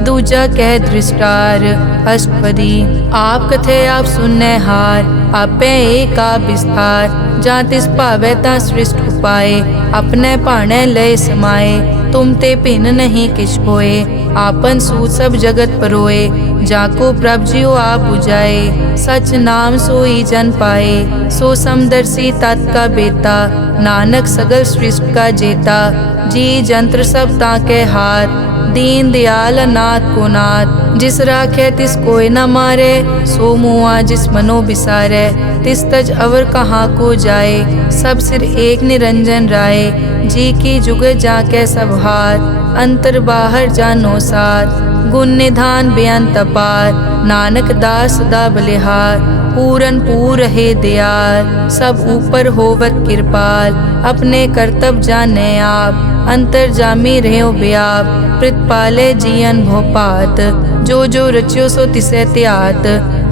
दूजा कह दृष्टार। अष्टपदी। आप कथे आप सुनने हार, आपे एक आप विस्तार। जा तिस भावे ता सृष्ट उपाय, अपने भाणे लय समाए। तुम ते भिन्न नहीं किछ होए, आपन सूत सब जगत परोए। जाको प्रभ जियो आप बुझाए, सच नाम सोई जन पाए। सो समदर्शी तत् का बेता, नानक सगल सृष्ट का जेता। जी जंत्र सब ताके हाथ, दीन दयाल अनाथ को नाथ। जिस राखे तिस कोई न मारे, सो मुआ जिस मनो बिसारे। तिस तज अवर कहाँ को जाए, सब सिर एक निरंजन राय। जी की जुग जाके सब हाथ, अंतर बाहर जानो साथ। गुण निधान बेअंत अपार, नानक दास सदा बलिहार। पूरन पूर है दयाल, सब ऊपर होवत कृपाल। अपने कर्तव्य जाने आप, अंतर जामी रहो व्याप। प्रतिपाले जियन भोपात, जो जो रच्यो सो तिसे त्यात।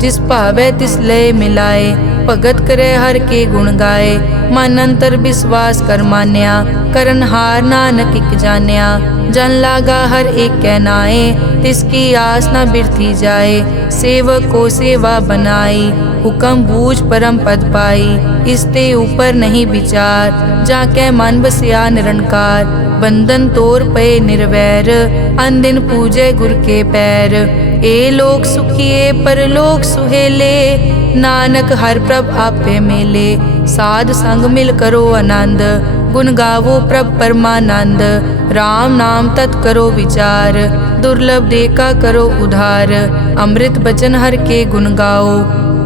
जिस भावे तिस लय मिलाए, भगत करे हर के गुण गाए। मन अंतर विश्वास कर मान्या, करन हार नानक इक जान्या। जन लागा हर एक कै नाए, तिसकी आस न बिरथी जाए। सेवक को सेवा बनाई, हुक्म बूझ परम पद पाई। इसते ऊपर नहीं विचार, जाके मन बसिया निरंकार। बंधन तोर पे निर्वैर, अन दिन पूजे गुर के पैर। ए लोक सुखिए परलोक सुहेले, नानक हर प्रभ आपे मेले। साध संग मिल करो आनंद, गुण गावो प्रभ परमानंद। राम नाम तत् करो विचार, दुर्लभ देखा करो उधार। अमृत बचन हर के गुण गाओ,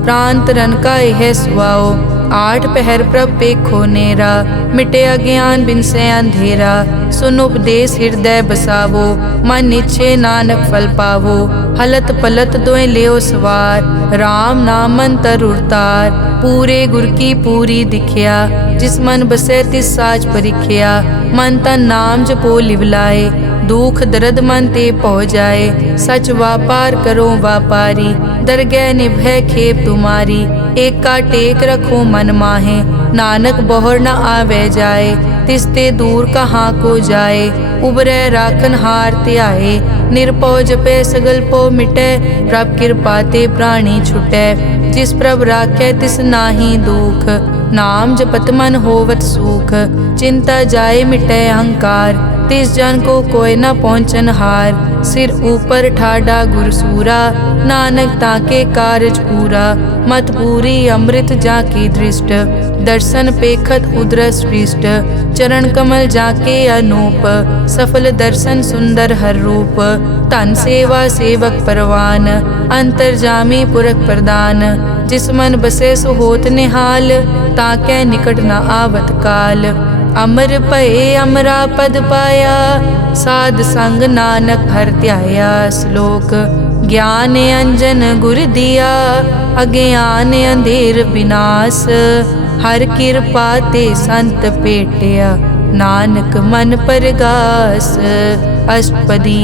प्राण तरन का यह सुआओ। आठ पहर प्रभ पेखो नेरा, मिटे अज्ञान बिन से अंधेरा। सुन उपदेश हृदय बसावो, मन इच्छे नानक फल पावो। हलत पलत दोए लियो सवार, राम नाम अंतर उरतार। पूरे गुर की पूरी दिखिया, जिस मन बसे तिस साच परिख्या। मन तन नाम जपो लिवलाए, दुख दर्द मन ते पौ जाए। सच व्यापार करो व्यापारी, दरगह निभय खेप तुम्हारी। एका टेक रखो मन माहे, नानक बहुर न आवे जाए। तिसते दूर कहाँ को जाए, उबरे राखन हार त्याए। निरपौ जपे सगल पो मिटे, प्रभ कृपा ते प्राणी छुटे। जिस प्रभ राखे तिस नाही दुख, नाम जपत मन होवत सुख। चिंता जाए मिटे अहंकार, तिस जन को कोई न पहुँचन हार। सिर ऊपर ठाडा गुरसूरा, नानक ताके कारज पूरा। मत पूरी अमृत जाकी दृष्ट, दर्शन पेखत उदरस पृष्ठ। चरण कमल जाके अनूप, सफल दर्शन सुंदर हर रूप। तन सेवा सेवक परवान, अंतर्जामी पुरख प्रदान। जिस मन बसे सो होत निहाल, ताके निकट न आवत काल। अमर भये अमरा पद पाया, साध संग नानक हर ध्याया। श्लोक। ज्ञान अंजन गुर दिया, अज्ञान अंधेर विनाश। हर कृपा ते संत पेटिया, नानक मन परगास। अष्टपदी।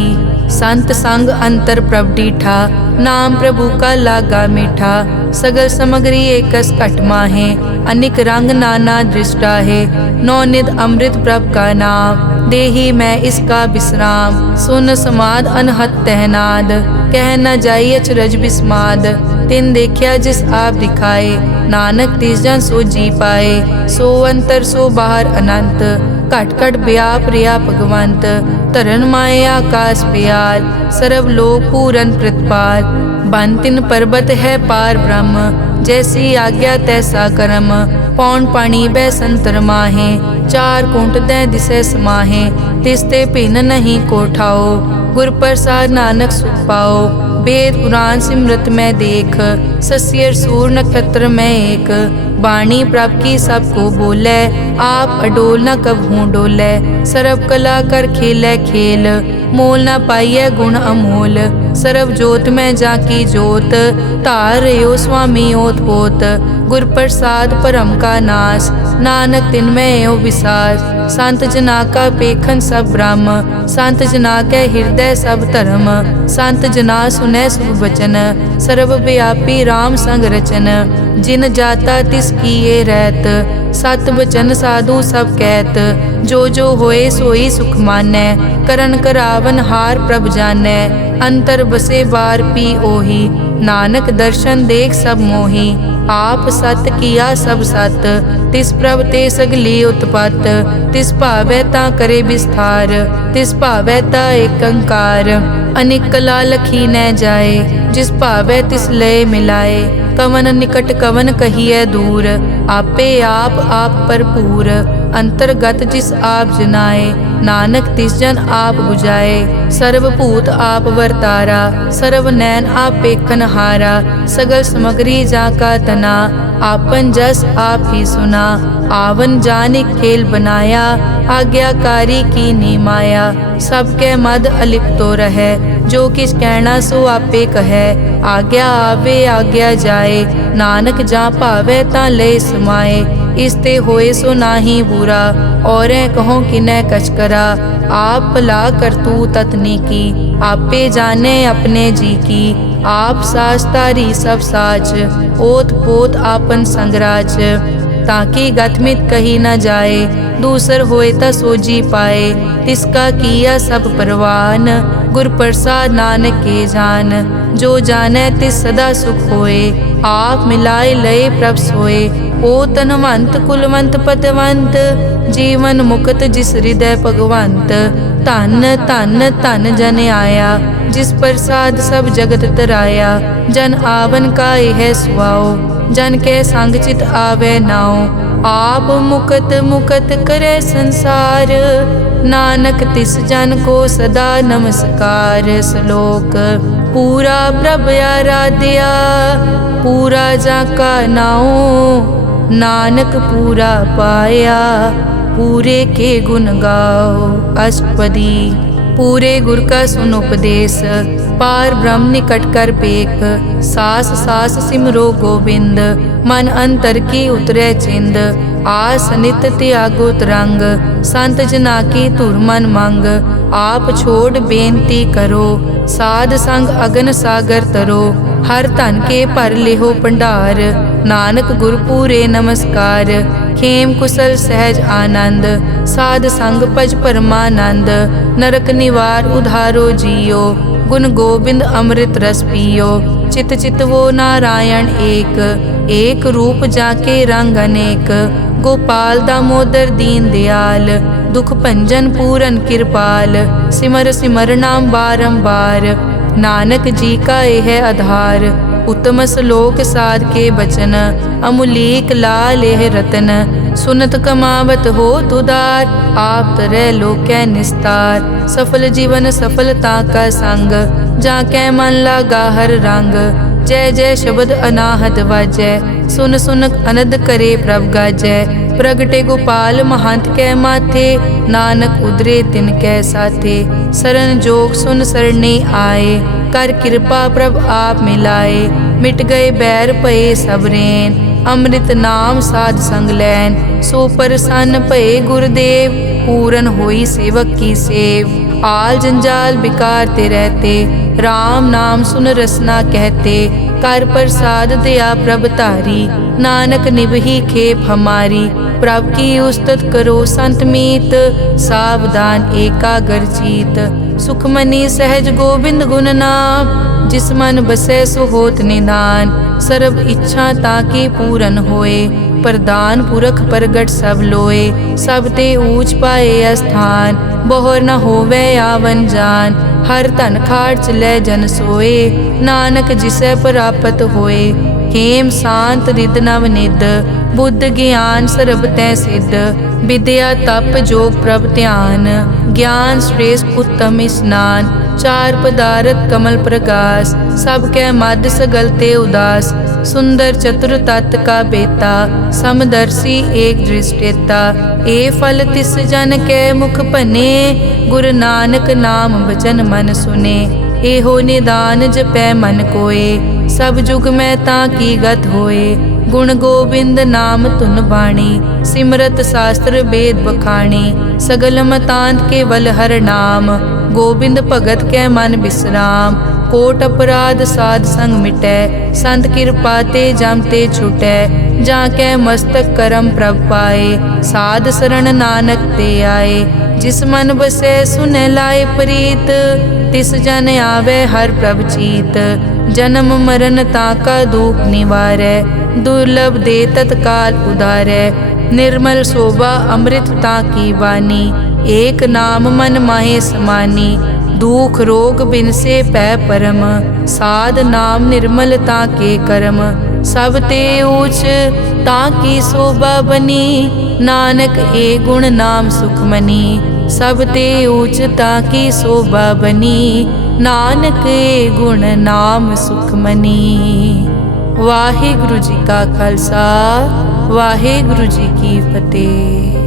संत संग अंतर प्रभ डीठा, नाम प्रभु का लागा मीठा। सगल समग्री एकस घट माहे, अनिक रंग नाना दृष्टा है। नौ निध अमृत प्रभ का नाम, देही मैं इसका विश्राम। सुन समाद अनहत तहनाद, कह न जाई अचरज बिस्माद। तिन देखिया जिस आप दिखाए, नानक तिस जन सो जी पाए। सो अंतर सो बाहर अनंत, घट घट व्याप रिया भगवंत। धरन माए आकाश प्यार, सर्व लोक पूरन प्रतिपाल। बन तिन पर्वत है पार ब्रह्म, जैसी आज्ञा तैसा कर्म। पौन पानी बै संतर माहे, चार कुंट दै दिसै समाहे। तिसते भिन्न नहीं कोठाओ, गुर प्रसाद नानक सुख पाओ। वेद पुराण सिमरत में देख, सस्यर सूर नक्षत्र में एक। वाणी प्रभ की सबको बोले, आप अडोल न कबहूँ डोले। सर्व कला कर खेलै खेल, मोल न पाइय गुण अमोल। सर्व जोत में जाकी जोत, धार रयो स्वामी ओत पोत। गुर प्रसाद परम का नाश, नानक तिन में यो विसास। संत जना का पेखन सब ब्रह्म, संत जना के हृदय सब धर्म। संत जना सुनै शुभ वचन, सर्व व्यापी राम संग रचन। जिन जाता तिस किए रहत, सत बचन साधु सब कहत। जो जो होए सोई सुख मानै, करन करावन हार प्रभ जानै। अंतर बसे बार पी ओही, नानक दर्शन देख सब मोही। आप सत किया सब सत, तिस प्रभ ते सगली उत्पत। तिस भावै ता करे विस्तार, तिस भावै ता एक अंकार। अनेक कला लखी न जाए, जिस भावै तिस लय मिलाए। कवन निकट कवन कहिए दूर, आपे आप भरपूर। अंतर्गत जिस आप जनाए, नानक तिस जन आप बुझाए। सर्वभूत आप वर्तारा, सर्व नैन आप पेखन हारा। सगल समग्री जाका तना, आपन जस आप ही सुना। आवन जानि खेल बनाया, आज्ञाकारी की नी माया। सबके मद अलिप्तो रहे, जो किस कहना सो आपे कहे। आज्ञा आवे आज्ञा जाए, नानक जा भावे ता ले समाए। इसते होए सो नाही बुरा, और कहो किनै कछ करा। आप भला करतू ततनी की, आपे जाने अपने जी की। आप साच तारी सब साच, ओत पोत आपन संगराज। ताकि गतमित कही न जाए, दूसर होए ता सोजी पाए। तिसका किया सब परवान, गुर प्रसाद नानक के जान। जो जाने तिस सदा सुख होए, आप मिलाए लय प्रभ सोए। ओ तनवंत कुलवंत पतवंत, जीवन मुक्त जिस हृदय भगवंत। धन धन धन जन आया, जिस प्रसाद सब जगत तराया। जन आवन का यह सुआओ, जन के संग चित आवे नाओ। आप मुकत मुकत करे संसार, नानक तिस जन को सदा नमस्कार। श्लोक पूरा प्रभ आराध्या, पूरा जाका नाओ। नानक पूरा पाया, पूरे के गुण गाओ। अष्टपदी पूरे गुर का सुन उपदेश, पार ब्रह्म निकट कर पेख। सास सास सिमरो गोविंद, मन अंतर की उतरे चिंद। आस नित त्यागो तरंग, संत जना की धुर मन मंग। आप छोड़ बेनती करो, साध संग अगन सागर तरो। हर धन के भर लेहो भंडार, नानक गुर पूरे नमस्कार। खेम कुशल सहज आनंद, साध संग भज परमानंद। नरक निवार उधारो जियो, गुण गोविंद अमृत रस पियो। चित चित वो नारायण एक, एक रूप जाके रंग अनेक। गोपाल दामोदर दीन दयाल, दुख भंजन पूरन कृपाल। सिमर सिमर नाम बारंबार, नानक जी का यह आधार। उत्तम श्लोक साध के बचन, अमुलीक लाल यह रतन। सुनत कमावत हो तुदार, आप तरह लोकै निस्तार। सफल जीवन सफलता का संग, जाके मन लागा हर रंग। जय जय शब्द अनाहत वाजै, सुन सुन अनद करे प्रभ गाजै। प्रगटे गोपाल महंत कै माथे, नानक उदरे तिन कै साथे। सरन जोग सुन सरने आए, कर कृपा प्रभ आप मिलाए। मिट गए बैर भये सबरेन, अमृत नाम साध संग लैन। सो प्रसन्न भये गुरुदेव, पूरन होई सेवक की सेव। आल जंजाल बिकार ते रहते, राम नाम सुन रसना कहते। कर प्रसाद दया प्रभ तारी, नानक निभही खेप हमारी। प्रभ की उस्तत करो संत मीत, सावधान एकाग्र चीत। सुखमनी सहज गोबिंद गुण नाम, जिस मन बसै सो होत निदान। सर्ब इच्छा ताकी पूरन होए, प्रदान पुरख प्रगट सब लोए। सब ते ऊंच पाए अस्थान, बोहर न होवे आवन जान। हर धन खाड़ चलै जन सोए, नानक जिसै प्राप्त होए। हेम शांत रिद नव निद, बुद्ध ज्ञान सर्ब तै सिद्ध। विद्या तप जोग प्रभ ध्यान, ज्ञान श्रेष्ठ उत्तम स्नान। चार पदारथ कमल प्रकाश, सब कै मद सगल ते उदास। सुंदर चतुर तत् का बेता, समदर्शी एक दृष्टेता। ए फल तिस जन कै मुख भने, गुरु नानक नाम बचन मन सुने। एहो निदान जपै मन कोय, सब जुग में ताकी गत होए। गुण गोबिंद नाम धुन बाणी, सिमरत शास्त्र वेद बखाणी। सगल मतांत केवल हर नाम, गोबिंद भगत कै मन विश्राम। कोट अपराध साध संग मिटै, संत कृपा ते जम ते छुटै। जाकै मस्तक करम प्रभ पाए, साध शरण नानक ते आए। जिस मन बसै सुनै लाए प्रीत, तिस जन आवे हर प्रभ चीत। जन्म मरण ताका दुख निवारै, दुर्लभ दे तत्काल उदारै। निर्मल शोभा अमृत ताकी वानी, एक नाम मन माहे समानी। दुख रोग बिनसे पै परम, साध नाम निर्मल ताके करम। सब ते ऊच ताकी शोभा बनी, नानक ए गुण नाम सुखमनी। सब ते ऊच ताकी शोभा बनी, नानक ए गुण नाम सुखमनी। वाहिगुरु जी का खालसा, वाहिगुरु जी की फतेह।